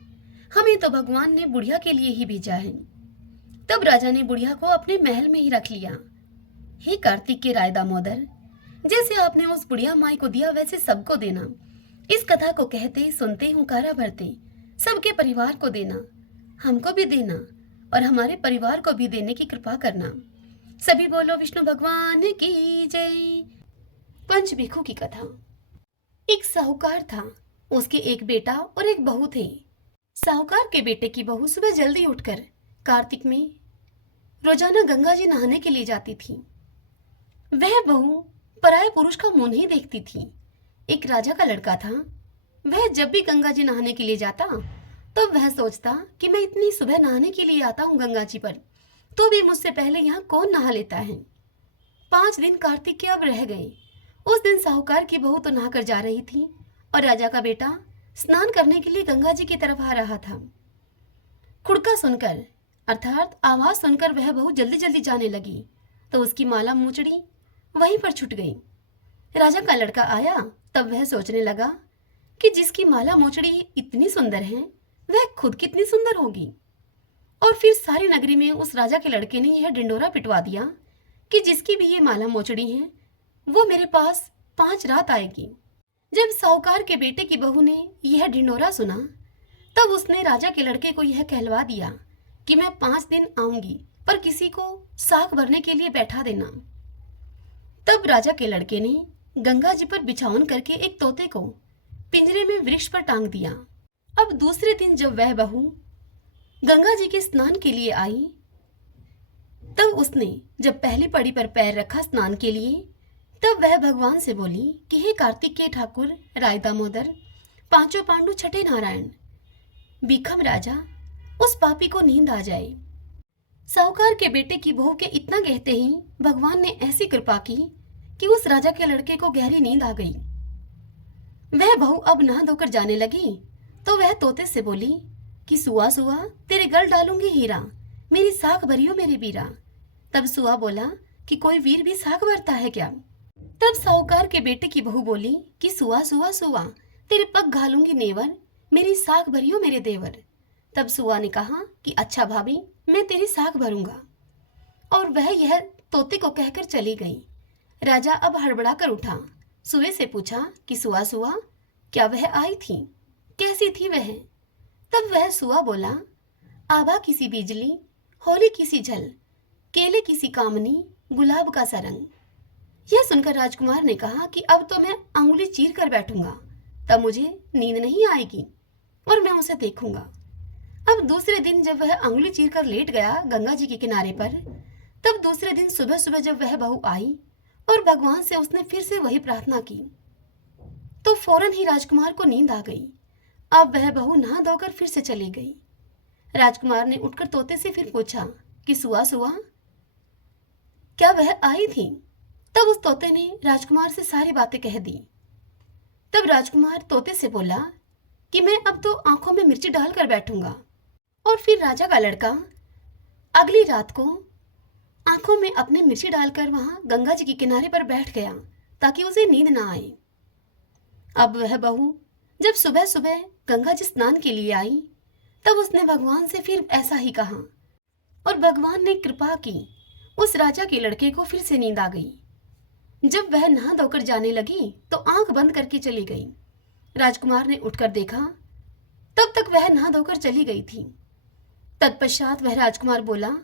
हमें तो भगवान ने बुढ़िया के लिए ही भेजा है। तब राजा ने बुढ़िया को अपने महल में ही रख लिया। हे कार्तिक के राय दामोदर, जैसे आपने उस बुढ़िया माई को दिया वैसे सबको देना। इस कथा को कहते, सुनते, हुंकारा भरते सबके परिवार को देना, हमको भी देना और हमारे परिवार को भी देने की कृपा करना। सभी बोलो विष्णु भगवान की जय। पंचभिखु की कथा। एक साहूकार था, उसके एक बेटा और एक बहू थे। साहूकार के बेटे की बहू सुबह जल्दी उठकर कार्तिक में रोजाना गंगा जी नहाने के लिए जाती थी। वह बहू पराये पुरुष का मुंह नहीं देखती थी। एक राजा का लड़का था। वह जब भी गंगा जी नहाने के लिए जाता तो वह सोचता कि मैं इतनी सुबह नहाने के लिए आता हूँ गंगा जी पर, तो भी मुझसे पहले यहाँ कौन नहा लेता है। 5 दिन कार्तिक के अब रह गए। उस दिन साहूकार की बहू तो नहाकर जा रही थी और राजा का बेटा स्नान करने के लिए गंगा जी की तरफ आ रहा था। खुड़का सुनकर अर्थात आवाज सुनकर वह बहू जल्दी जल्दी जाने लगी तो उसकी माला मूचड़ी वहीं पर छूट गई। राजा का लड़का आया तब वह सोचने लगा कि जिसकी माला मोचड़ी इतनी सुंदर है वह खुद कितनी सुंदर होगी। और फिर सारी नगरी में उस राजा के लड़के ने यह ढिंडोरा पिटवा दिया कि जिसकी भी ये माला मोचड़ी है वो मेरे पास 5 रात आएगी। जब साहूकार के बेटे की बहू ने यह ढिंडोरा सुना तब उसने राजा के लड़के को यह कहलवा दिया कि मैं 5 दिन आऊंगी, पर किसी को साग भरने के लिए बैठा देना। तब राजा के लड़के ने गंगा जी पर बिछावन करके एक तोते को पिंजरे में वृक्ष पर टांग दिया। अब दूसरे दिन जब वह बहू गंगा जी के स्नान के लिए आई तब उसने जब पहली पड़ी पर पैर रखा स्नान के लिए, तब वह भगवान से बोली कि हे कार्तिक के ठाकुर, राय दामोदर, पांचों पांडु, छठे नारायण, भीखम राजा, उस पापी को नींद आ जाए। साहूकार के बेटे की बहू के इतना कहते ही भगवान ने ऐसी कृपा की कि उस राजा के लड़के को गहरी नींद आ गई। वह बहू अब नहा धोकर जाने लगी तो वह तोते से बोली कि सुआ सुआ, तेरे गल डालूंगी हीरा, मेरी साख भरियो मेरे बीरा। तब सुआ बोला कि कोई वीर भी साख भरता है क्या? तब साहूकार के बेटे की बहू बोली कि सुआ सुआ सुआ, तेरे पग घालूंगी नेवर, मेरी साख भरियो मेरे देवर। तब सुआ ने कहा कि अच्छा भाभी, मैं तेरी साख भरूंगा। और वह यह तोते को कहकर चली गई। राजा अब हड़बड़ा कर उठा, सुए से पूछा कि सुआ सुआ, क्या वह आई थी? कैसी थी वह? तब वह सुआ बोला, आभा किसी बिजली, होली किसी झल, केले किसी कामनी, गुलाब का सरंग। यह सुनकर राजकुमार ने कहा कि अब तो मैं अंगुली चीर कर बैठूंगा, तब मुझे नींद नहीं आएगी और मैं उसे देखूंगा। अब दूसरे दिन जब वह अंगुली चीर कर लेट गया गंगा जी के किनारे पर, तब दूसरे दिन सुबह सुबह जब वह बहू आई और भगवान से उसने फिर से वही प्रार्थना की तो फौरन ही राजकुमार को नींद आ गई। अब वह बहू नहा धोकर फिर से चली गई। राजकुमार ने उठकर तोते से फिर पूछा कि सुआ सुआ, क्या वह आई थी? तब उस तोते ने राजकुमार से सारी बातें कह दी। तब राजकुमार तोते से बोला कि मैं अब तो आंखों में मिर्ची डालकर बैठूंगा। और फिर राजा का लड़का अगली रात को आंखों में अपने मिर्ची डालकर वहां गंगा जी के किनारे पर बैठ गया ताकि उसे नींद ना आए। अब वह बहू जब सुबह सुबह गंगा जी स्नान के लिए आई तब उसने भगवान से फिर ऐसा ही कहा और भगवान ने कृपा की, उस राजा के लड़के को फिर से नींद आ गई। जब वह नहा धोकर जाने लगी तो आंख बंद करके चली गई। राजकुमार ने उठकर देखा तब तक वह नहा धोकर चली गई थी। तत्पश्चात वह राजकुमार बोला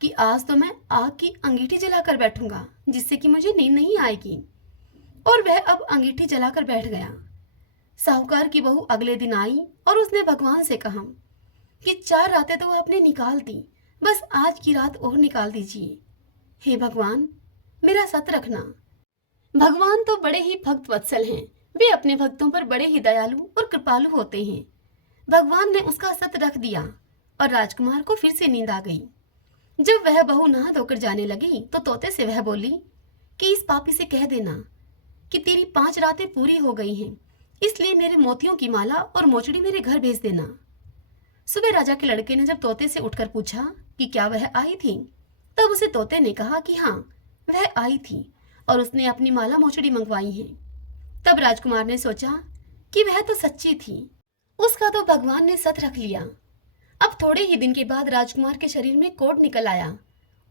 कि आज तो मैं आग की अंगीठी जलाकर बैठूंगा जिससे कि मुझे नींद नहीं आएगी। और वह अब अंगीठी जलाकर बैठ गया। साहूकार की बहू अगले दिन आई और उसने भगवान से कहा कि 4 रातें तो आपने निकाल दी, बस आज की रात और निकाल दीजिए। हे भगवान, मेरा सत रखना। भगवान तो बड़े ही भक्त वत्सल हैं, वे अपने भक्तों पर बड़े ही दयालु और कृपालु होते हैं। भगवान ने उसका सत रख दिया और राजकुमार को फिर से नींद आ गई। जब वह बहू नहा धोकर जाने लगी तो तोते से वह बोली कि इस पापी से कह देना कि तेरी 5 रातें पूरी हो गई हैं, इसलिए मेरे मोतियों की माला और मोचड़ी मेरे घर भेज देना। सुबह राजा के लड़के ने जब तोते से उठकर पूछा कि क्या वह आई थी, तब उसे तोते ने कहा कि हाँ, वह आई थी और उसने अपनी माला मोचड़ी मंगवाई है। तब राजकुमार ने सोचा कि वह तो सच्ची थी, उसका तो भगवान ने सत रख लिया। अब थोड़े ही दिन के बाद राजकुमार के शरीर में कोढ़ निकल आया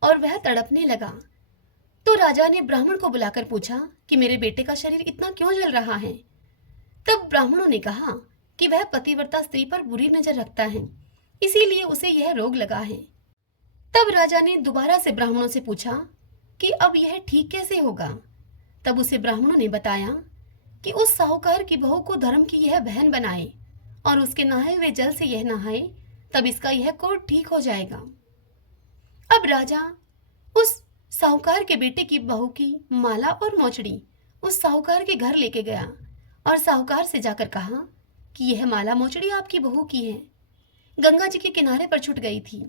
और वह तड़पने लगा। तो राजा ने ब्राह्मण को बुलाकर पूछा कि मेरे बेटे का शरीर इतना क्यों जल रहा है। तब ब्राह्मणों ने कहा कि वह पतिव्रता स्त्री पर बुरी नजर रखता है, इसीलिए उसे यह रोग लगा है। तब राजा ने दोबारा से ब्राह्मणों से पूछा कि अब यह ठीक कैसे होगा। तब उसे ब्राह्मणों ने बताया कि उस साहूकार की बहू को धर्म की यह बहन बनाए और उसके नहाए हुए जल से यह नहाए, तब इसका यह कोढ़ ठीक हो जाएगा। अब राजा उस साहूकार के बेटे की बहू की माला और मोचड़ी उस साहूकार के घर लेके गया और साहूकार से जाकर कहा कि यह माला मोचड़ी आपकी बहू की है, गंगा जी के किनारे पर छूट गई थी।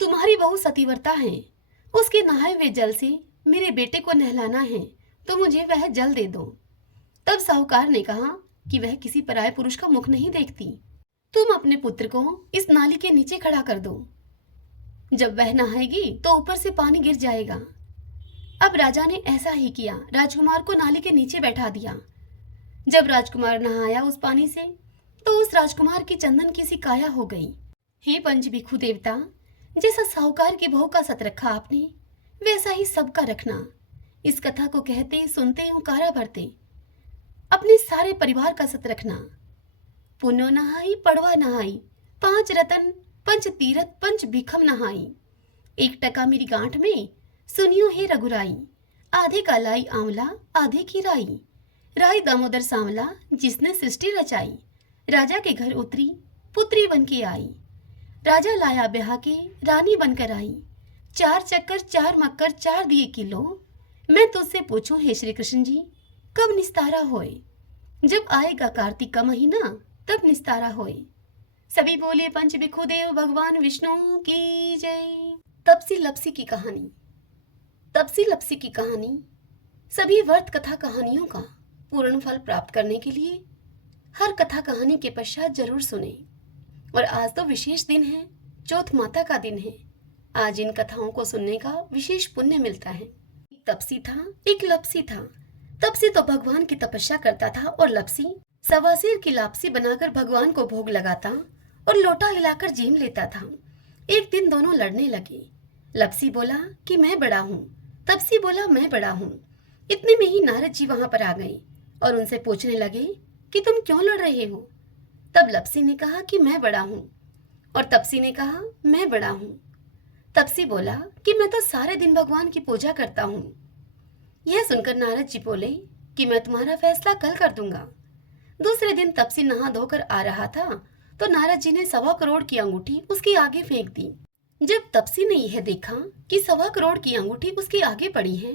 तुम्हारी बहू सतीव्रता है, उसके नहाए हुए जल से मेरे बेटे को नहलाना है, तो मुझे वह जल दे दो। तब साहूकार ने कहा कि वह किसी पराये पुरुष का मुख नहीं देखती, तुम अपने पुत्र को इस नाली के नीचे खड़ा कर दो, जब वह नहाएगी तो ऊपर से पानी गिर जाएगा। अब राजा ने ऐसा ही किया, राजकुमार को नाली के नीचे बैठा दिया। जब राजकुमार नहाया उस पानी से तो उस राजकुमार की चंदन की सी काया हो गई। हे पंच भिखु देवता, जैसा साहूकार की बहू का सत रखा आपने, वैसा ही सबका रखना। इस कथा को कहते सुनते हुंकारा भरते अपने सारे परिवार का सत रखना। पुनो नहाई पड़वा नहाई, 5 रतन पंच तीरथ पंच भिखम नहाई। 1 टका मेरी गांठ में, सुनियो हे रघुराई। आधे का लाई आंवला आधे की राई, राई दामोदर सांवला जिसने सृष्टि रचाई। राजा के घर उतरी पुत्री बन के आई, राजा लाया ब्याह के रानी बनकर आई। 4 चक्कर 4 मक्कर 4 दिए किलो, मैं तुझसे पूछूं हे श्री कृष्ण जी, कब निस्तारा होए। जब आएगा कार्तिक का महीना तब निस्तारा होए। सभी बोले पंच भिखु देव भगवान विष्णु की जय। तपसी लपसी की कहानी। तपसी लपसी की कहानी सभी व्रत कथा कहानियों का पूर्ण फल प्राप्त करने के लिए हर कथा कहानी के पश्चात जरूर सुने। और आज तो विशेष दिन है, चौथ माता का दिन है। आज इन कथाओं को सुनने का विशेष पुण्य मिलता है। एक तपसी था, एक लपसी था। तपसी तो भगवान की तपस्या करता था और लपसी सवासेर की लापसी बनाकर भगवान को भोग लगाता और लोटा हिलाकर जीम लेता था। एक दिन दोनों लड़ने लगे। लपसी बोला कि मैं बड़ा हूँ, तपसी बोला मैं बड़ा हूँ। इतने में ही नारद जी वहां पर आ गए और उनसे पूछने लगे कि तुम क्यों लड़ रहे हो। तब लपसी ने कहा कि मैं बड़ा हूँ और तपसी ने कहा मैं बड़ा हूँ। तपसी बोला कि मैं तो सारे दिन भगवान की पूजा करता हूँ। यह सुनकर नारद जी बोले कि मैं तुम्हारा फैसला कल कर दूंगा। दूसरे दिन तपसी नहा धोकर आ रहा था तो नारद जी ने 1.25 करोड़ की अंगूठी उसके आगे फेंक दी। जब तपसी ने यह देखा कि 1.25 करोड़ की अंगूठी उसके आगे पड़ी है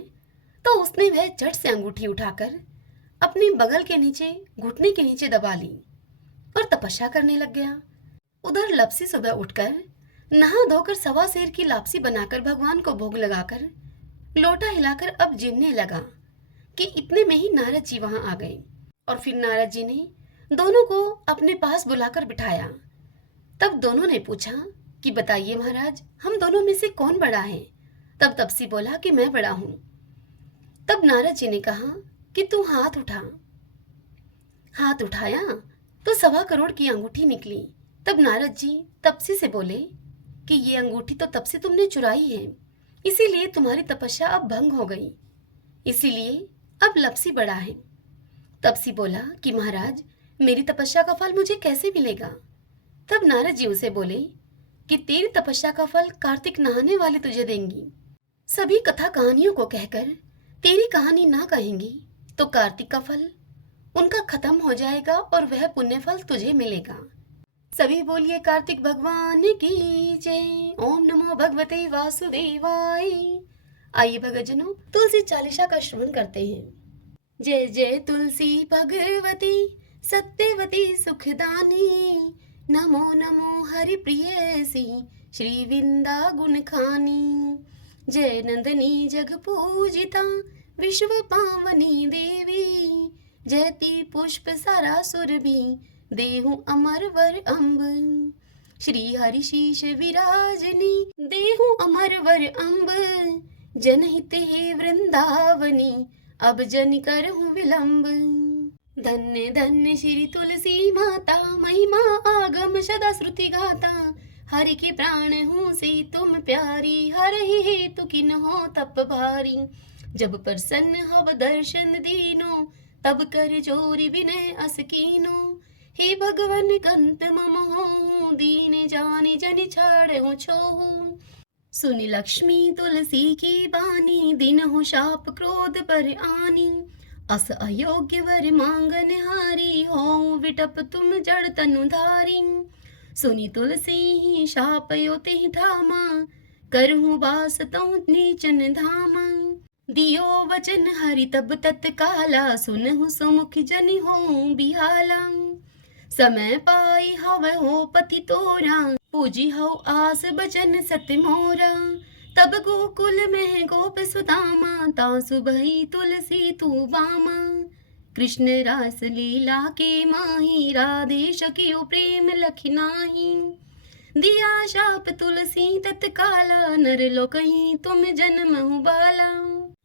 तो उसने वह झट से अंगूठी उठाकर अपने बगल के नीचे घुटने के नीचे दबा ली और तपस्या करने लग गया। उधर लपसी सुबह उठकर नहा धोकर 1.25 सेर की लापसी बनाकर भगवान को भोग लगाकर लोटा हिलाकर अब जीमने लगा कि इतने में ही नारद जी वहां आ गए और फिर नारद जी ने दोनों को अपने पास बुलाकर बिठाया। तब दोनों ने पूछा कि बताइए महाराज, हम दोनों में से कौन बड़ा है। तब तपसी बोला कि मैं बड़ा हूं। तब नारद जी ने कहा कि तू हाथ उठा। हाथ उठाया तो 1.25 करोड़ की अंगूठी निकली। तब नारद जी तपसी से बोले कि ये अंगूठी तो तब से तुमने चुराई है, इसीलिए तुम्हारी तपस्या अब भंग हो गई, इसीलिए अब लपसी बड़ा है। तपसी बोला कि महाराज, मेरी तपस्या का फल मुझे कैसे मिलेगा। तब नारद जी उसे बोले कि तेरी तपस्या का फल कार्तिक नहाने वाले तुझे देंगी। सभी कथा कहानियों को कहकर तेरी कहानी ना कहेंगी तो कार्तिक का फल उनका खत्म हो जाएगा और वह पुण्य फल तुझे मिलेगा। सभी बोलिए कार्तिक भगवान की जय। ओम नमो भगवते वासुदेवाय। आइए भगतजनों, तुलसी चालीसा का श्रवण करते हैं। जय जय तुलसी भगवती सत्यवती सुखदानी, नमो नमो हरि प्रियसी श्री वृंदा गुण खानी। जय नंदनी जग पूजिता विश्व पावनी देवी, जयति पुष्प सारा सुरभि देहु अमर वर अम्ब। श्री हरि शीश विराजनी देहु अमर वर अम्ब, जनहित हे वृंदावनी अब जन करहु विलंब। धन्य धन्य श्री तुलसी माता, महिमा आगम सदा श्रुति गाता। हरि के प्राण हूँ से तुम प्यारी, हर ही हेतु किन हो तप भारी। जब प्रसन्न हव दर्शन दीनो, तब कर जोरी विनय असकीनो। हे भगवन कंत मम हो, दीन जानि जनि छाड़हु छोहु। सुनि लक्ष्मी तुलसी की बानी, दिन हो शाप क्रोध पर आनी। अस अयोग्य वर मांगन हारी, हो विटप तुम जड़ तनु धारी। सुनि तुलसी ही शाप यो तिहि ठामा, करहु बास तहु नीचन धामा। दियो वचन हरि तब तत्काला, सुनहु सुमुख जनि हो बिहाला। समय पाई हव हो पति तोरा, पूजी हो आस बचन सत्य मोरा। तब गोकुल में गोप सुदामा, तासु भई तुलसी तू बामा। कृष्ण रास लीला के माही, राधे सखियो प्रेम लखि नाही। दिया शाप तुलसी तत्काला, नर लोकहि तुम जन्महु बाला।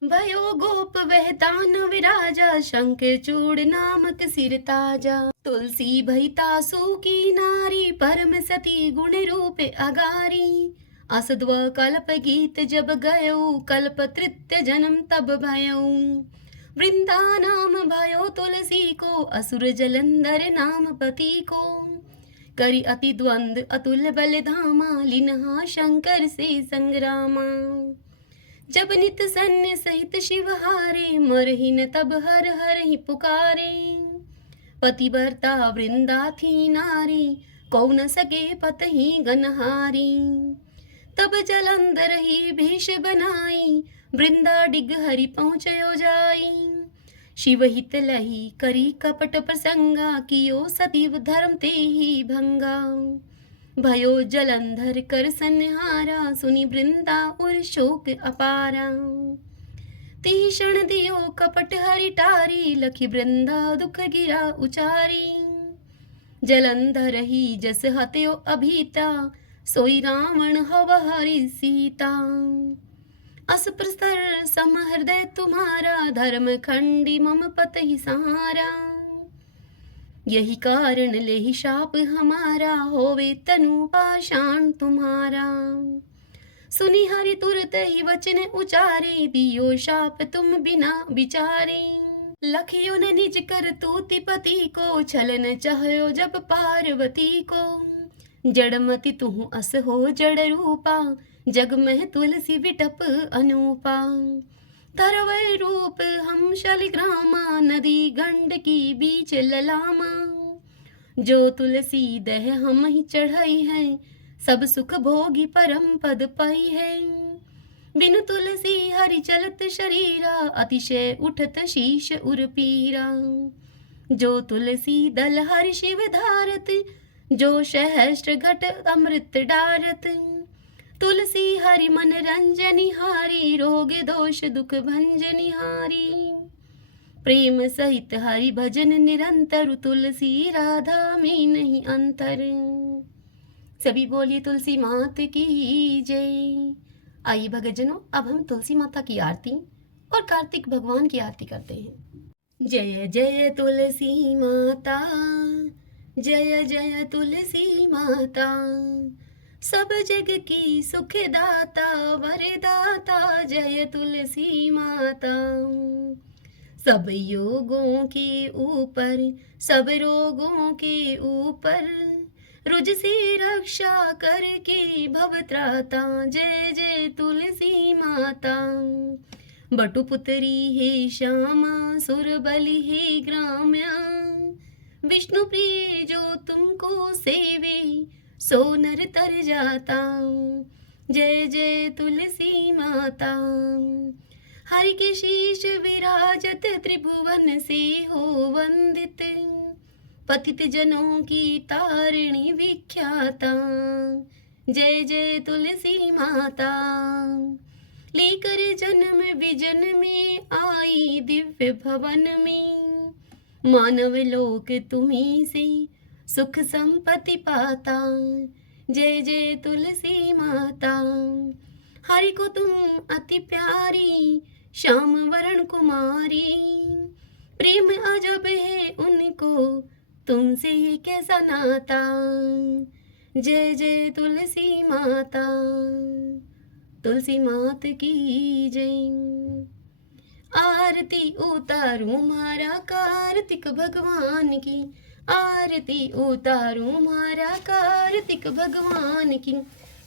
भयो गोप वह दानव राजा, शंख चूड़ नामक सिर ताजा। तुलसी भई तासु की नारी, परम सती गुण रूप अगारी। असद्व कल्प गीत जब गयो, कल्प तृतीय जन्म तब भयो। वृंदा नाम भयो तुलसी को, असुर जलंधर नाम पति को। करी अति द्वंद अतुल बल धामा, लिन्हा शंकर से संग्रामा। जब नित सन्य सहित शिव हारे, मरहि न तब हर हर ही पुकारे। पतिव्रता वृंदा थी नारी, को न सके पतहि गनहारी। तब जलंधर ही भेष बनाई, वृंदा डिग हरि पहुँचयो जाई। शिव हित लही करी कपट प्रसंगा, कियो सतीव धर्म ते ही भंगा। भयो जलंधर कर संहारा, सुनी वृंदा और शोक अपारा। तिहि क्षण दियो कपट हरि टारी, लखी वृंदा दुख गिरा उचारी। जलंधर ही जस हत्यो अभीता, सोई रावण हव हरि सीता। अस प्रस्तर सम हृदय तुम्हारा, धर्म खंडी मम पत ही सहारा। यही कारण लेहि शाप हमारा, होवे तनु पाषाण तुम्हारा। सुनी हरि तुरत ही वचन उचारे, दियो शाप तुम बिना विचारे। लखियो न निज कर तूति पति को, छलन चाह्यो जब पार्वती को। जड़मति तुहु अस हो जड़ रूपा, जग में तुलसी विटप अनूपा। धरवै रूप हम शालिग्रामा, नदी गंड की बीच ललामा। जो तुलसी दह हम ही चढ़ाई है, सब सुख भोगी परम पद पाई है। बिनु तुलसी हरि चलत शरीरा, अतिशय उठत शीश उर पीरा। जो तुलसी दल हरि शिव धारत, जो सहस्त्र घट अमृत डारत। तुलसी हरि मन रंजनी हारी, रोग दोष दुख भंजनी हारी। प्रेम सहित हरि भजन निरंतर, तुलसी राधा में नहीं अंतर। सभी बोलिए तुलसी मात की जय। आइए भक्तजनों, अब हम तुलसी माता की आरती और कार्तिक भगवान की आरती करते हैं। जय जय तुलसी माता, जय जय तुलसी माता। सब जग की सुखदाता, वरदाता, जय तुलसी माता। सब योगों के ऊपर, सब रोगों के ऊपर, रुज से रक्षा करके भवत्राता, जय जय तुलसी माता। बटुपुत्री हे श्यामा, सुर बलि हे ग्राम्या। विष्णु प्रिय जो तुमको सेवे, सो नर तर जाता, जय जय तुलसी माता। हरि के शीश विराजत, त्रिभुवन से हो वंदित। पतित जनों की तारिणी विख्याता, जय जय तुलसी माता। लेकर जन्म विजन में आई, दिव्य भवन में। मानव लोक तुम्हीं से सुख संपत्ति पाता, जय जय तुलसी माता। हरि को तुम अति प्यारी, श्याम वरण कुमारी। प्रेम अजब है उनको, तुमसे ये कैसा नाता, जय जय तुलसी माता। तुलसी मात की जय। आरती उतारूं मारा कार्तिक भगवान की, आरती उतारूं मारा कार्तिक भगवान की।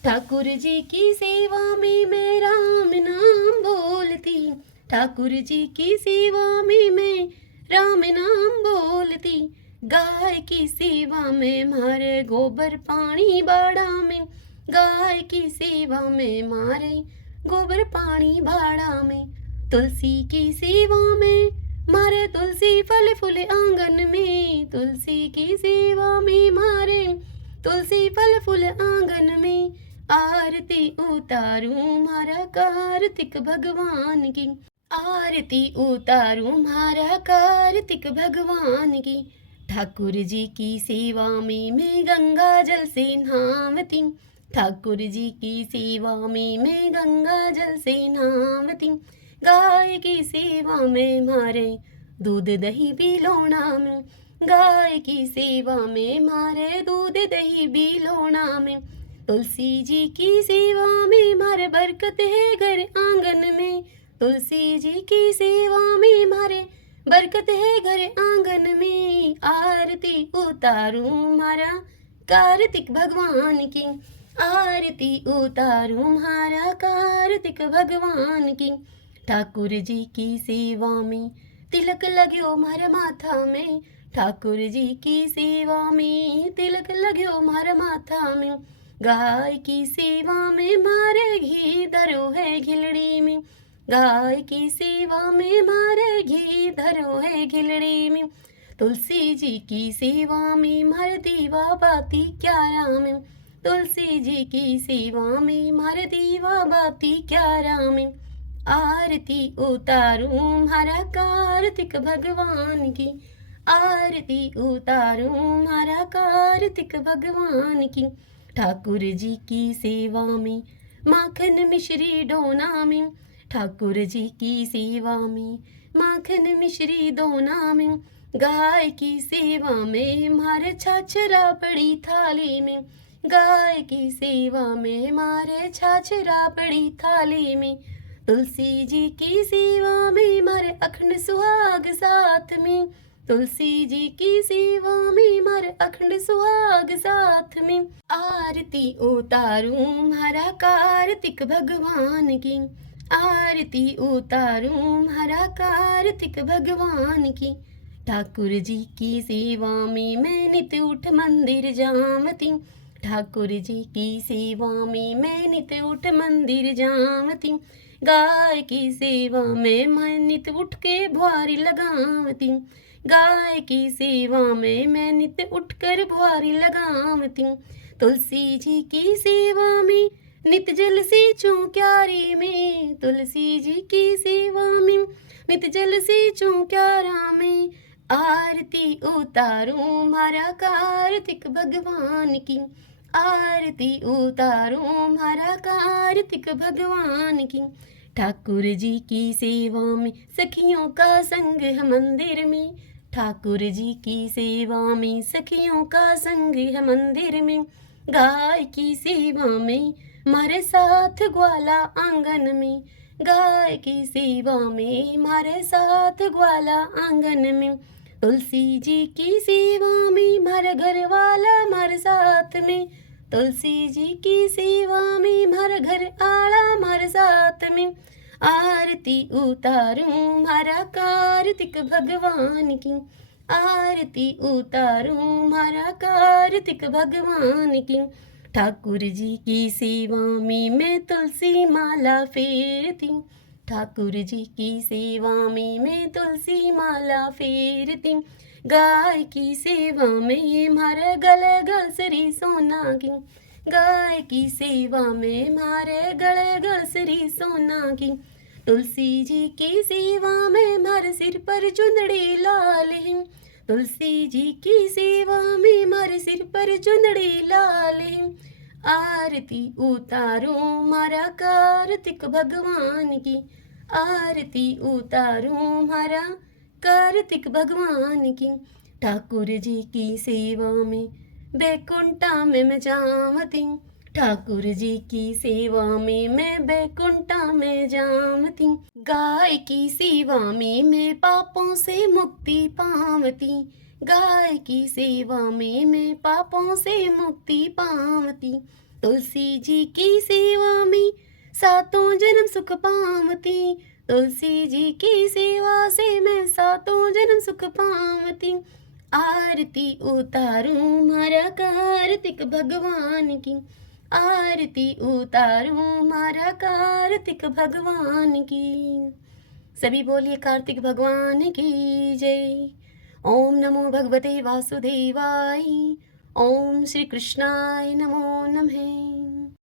ठाकुर जी की सेवा में मैं राम नाम बोलती, ठाकुर जी की सेवा में मैं राम नाम बोलती। गाय की सेवा में मारे गोबर पानी बाड़ा में, गाय की सेवा में मारे गोबर पानी बाड़ा में। तुलसी की सेवा में मारे तुलसी फल फूल आंगन में, तुलसी की सेवा में मारे तुलसी फल फूल आंगन में। आरती उतारूं मारा कार्तिक भगवान की, आरती उतारूं मारा कार्तिक भगवान की। ठाकुर जी की सेवा में मैं गंगा जल से नहावती, ठाकुर जी की सेवा में मैं गंगा जल से नहावती। गाय की सेवा में मारे दूध दही बिलोना में, गाय की सेवा में मारे दूध दही बिलोना में, तुलसी जी की सेवा में मारे बरकत है घर आंगन में, तुलसी जी की सेवा में मारे बरकत है घर आंगन में, आरती उतारूं मारा कार्तिक भगवान की, आरती उतारूं मारा कार्तिक भगवान की, ठाकुर जी की सेवा में तिलक लाग्यो मारा माथा में, ठाकुर जी की सेवा में तिलक लाग्यो मारा माथा में, गाय की सेवा में मारे घी धरो है घिलड़ी में, गाय की सेवा में मारे घी धरो है घिलड़ी में, तुलसी जी की सेवा में मारे दीवा बाती क्यारा में, तुलसी जी की सेवा में मारे दीवा बाती क्यारा में, आरती उतारूं मारा कार्तिक भगवान की, आरती उतारूं मारा कार्तिक भगवान की, ठाकुर जी की सेवा में माखन मिश्री डोना में, ठाकुर जी की सेवा में माखन मिश्री डोना में, गाय की सेवा में मारे छाछरा पड़ी थाली में, गाय की सेवा में मारे छाछरा पड़ी थाली में, तुलसी जी की सेवा में मारे अखंड सुहाग साथ में, तुलसी जी की सेवा में मारे अखंड सुहाग साथ में, आरती उतारूं मारा कार्तिक भगवान की, आरती उतारूं मारा कार्तिक भगवान की, ठाकुर जी की सेवा में मैं नित उठ मंदिर जामती, ठाकुर जी की सेवा में मैं नित उठ मंदिर जामती, गाय की सेवा में मैं नित उठ के भुआरी लगावती, गाय की सेवा में मैं नित उठकर भुआरी लगावती, तुलसी जी की सेवा में नित जल से क्यारी में, तुलसी जी की सेवा में नित जल से क्यारा में, आरती उतारूं मारा कार्तिक भगवान की, आरती उतारूं मारा कार्तिक भगवान की, ठाकुर जी की सेवा में सखियों का संग है मंदिर में, ठाकुर जी की सेवा में सखियों का संग है मंदिर में, गाय की सेवा में मारे साथ ग्वाला आंगन में, गाय की सेवा में मारे साथ ग्वाला आंगन में, तुलसी जी की सेवा में मारे घर वाला मारे साथ में, तुलसी जी की सेवा में मारे घर आला मारे साथ में, आरती उतारूं मारा कार्तिक भगवान की, आरती उतारूं मारा कार्तिक भगवान की, ठाकुर जी की सेवा में मैं तुलसी माला फेरती, ठाकुर जी की सेवा में मैं तुलसी माला फेरती, गाय की सेवा में मारे गले गलसरी सोना की, गाय की सेवा में मारे गले गलसरी सोना की, तुलसी जी की सेवा में मारे सिर पर चुंदड़ी लाल है, तुलसी जी की सेवा में मारे सिर पर चुंदड़ी लाल है, आरती उतारूं मारा कार्तिक भगवान की, आरती उतारूं मारा कार्तिक भगवान की, ठाकुर जी की सेवा में बैकुंठा में मैं जामती, ठाकुर जी की सेवा में मैं बैकुंठा में जामती, गाय की सेवा में मैं पापों से मुक्ति पावती, गाय की सेवा में मैं पापों से मुक्ति पावती, तुलसी जी की सेवा में सातों जन्म सुख पावती, तुलसी जी की सेवा से मैं सातों जन्म सुख पावती, आरती उतारूं मारा कार्तिक भगवान की, आरती उतारूं मारा कार्तिक भगवान की। सभी बोलिए कार्तिक भगवान की जय। ओम नमो भगवते वासुदेवाय, ओम श्री कृष्णाय नमो नमः।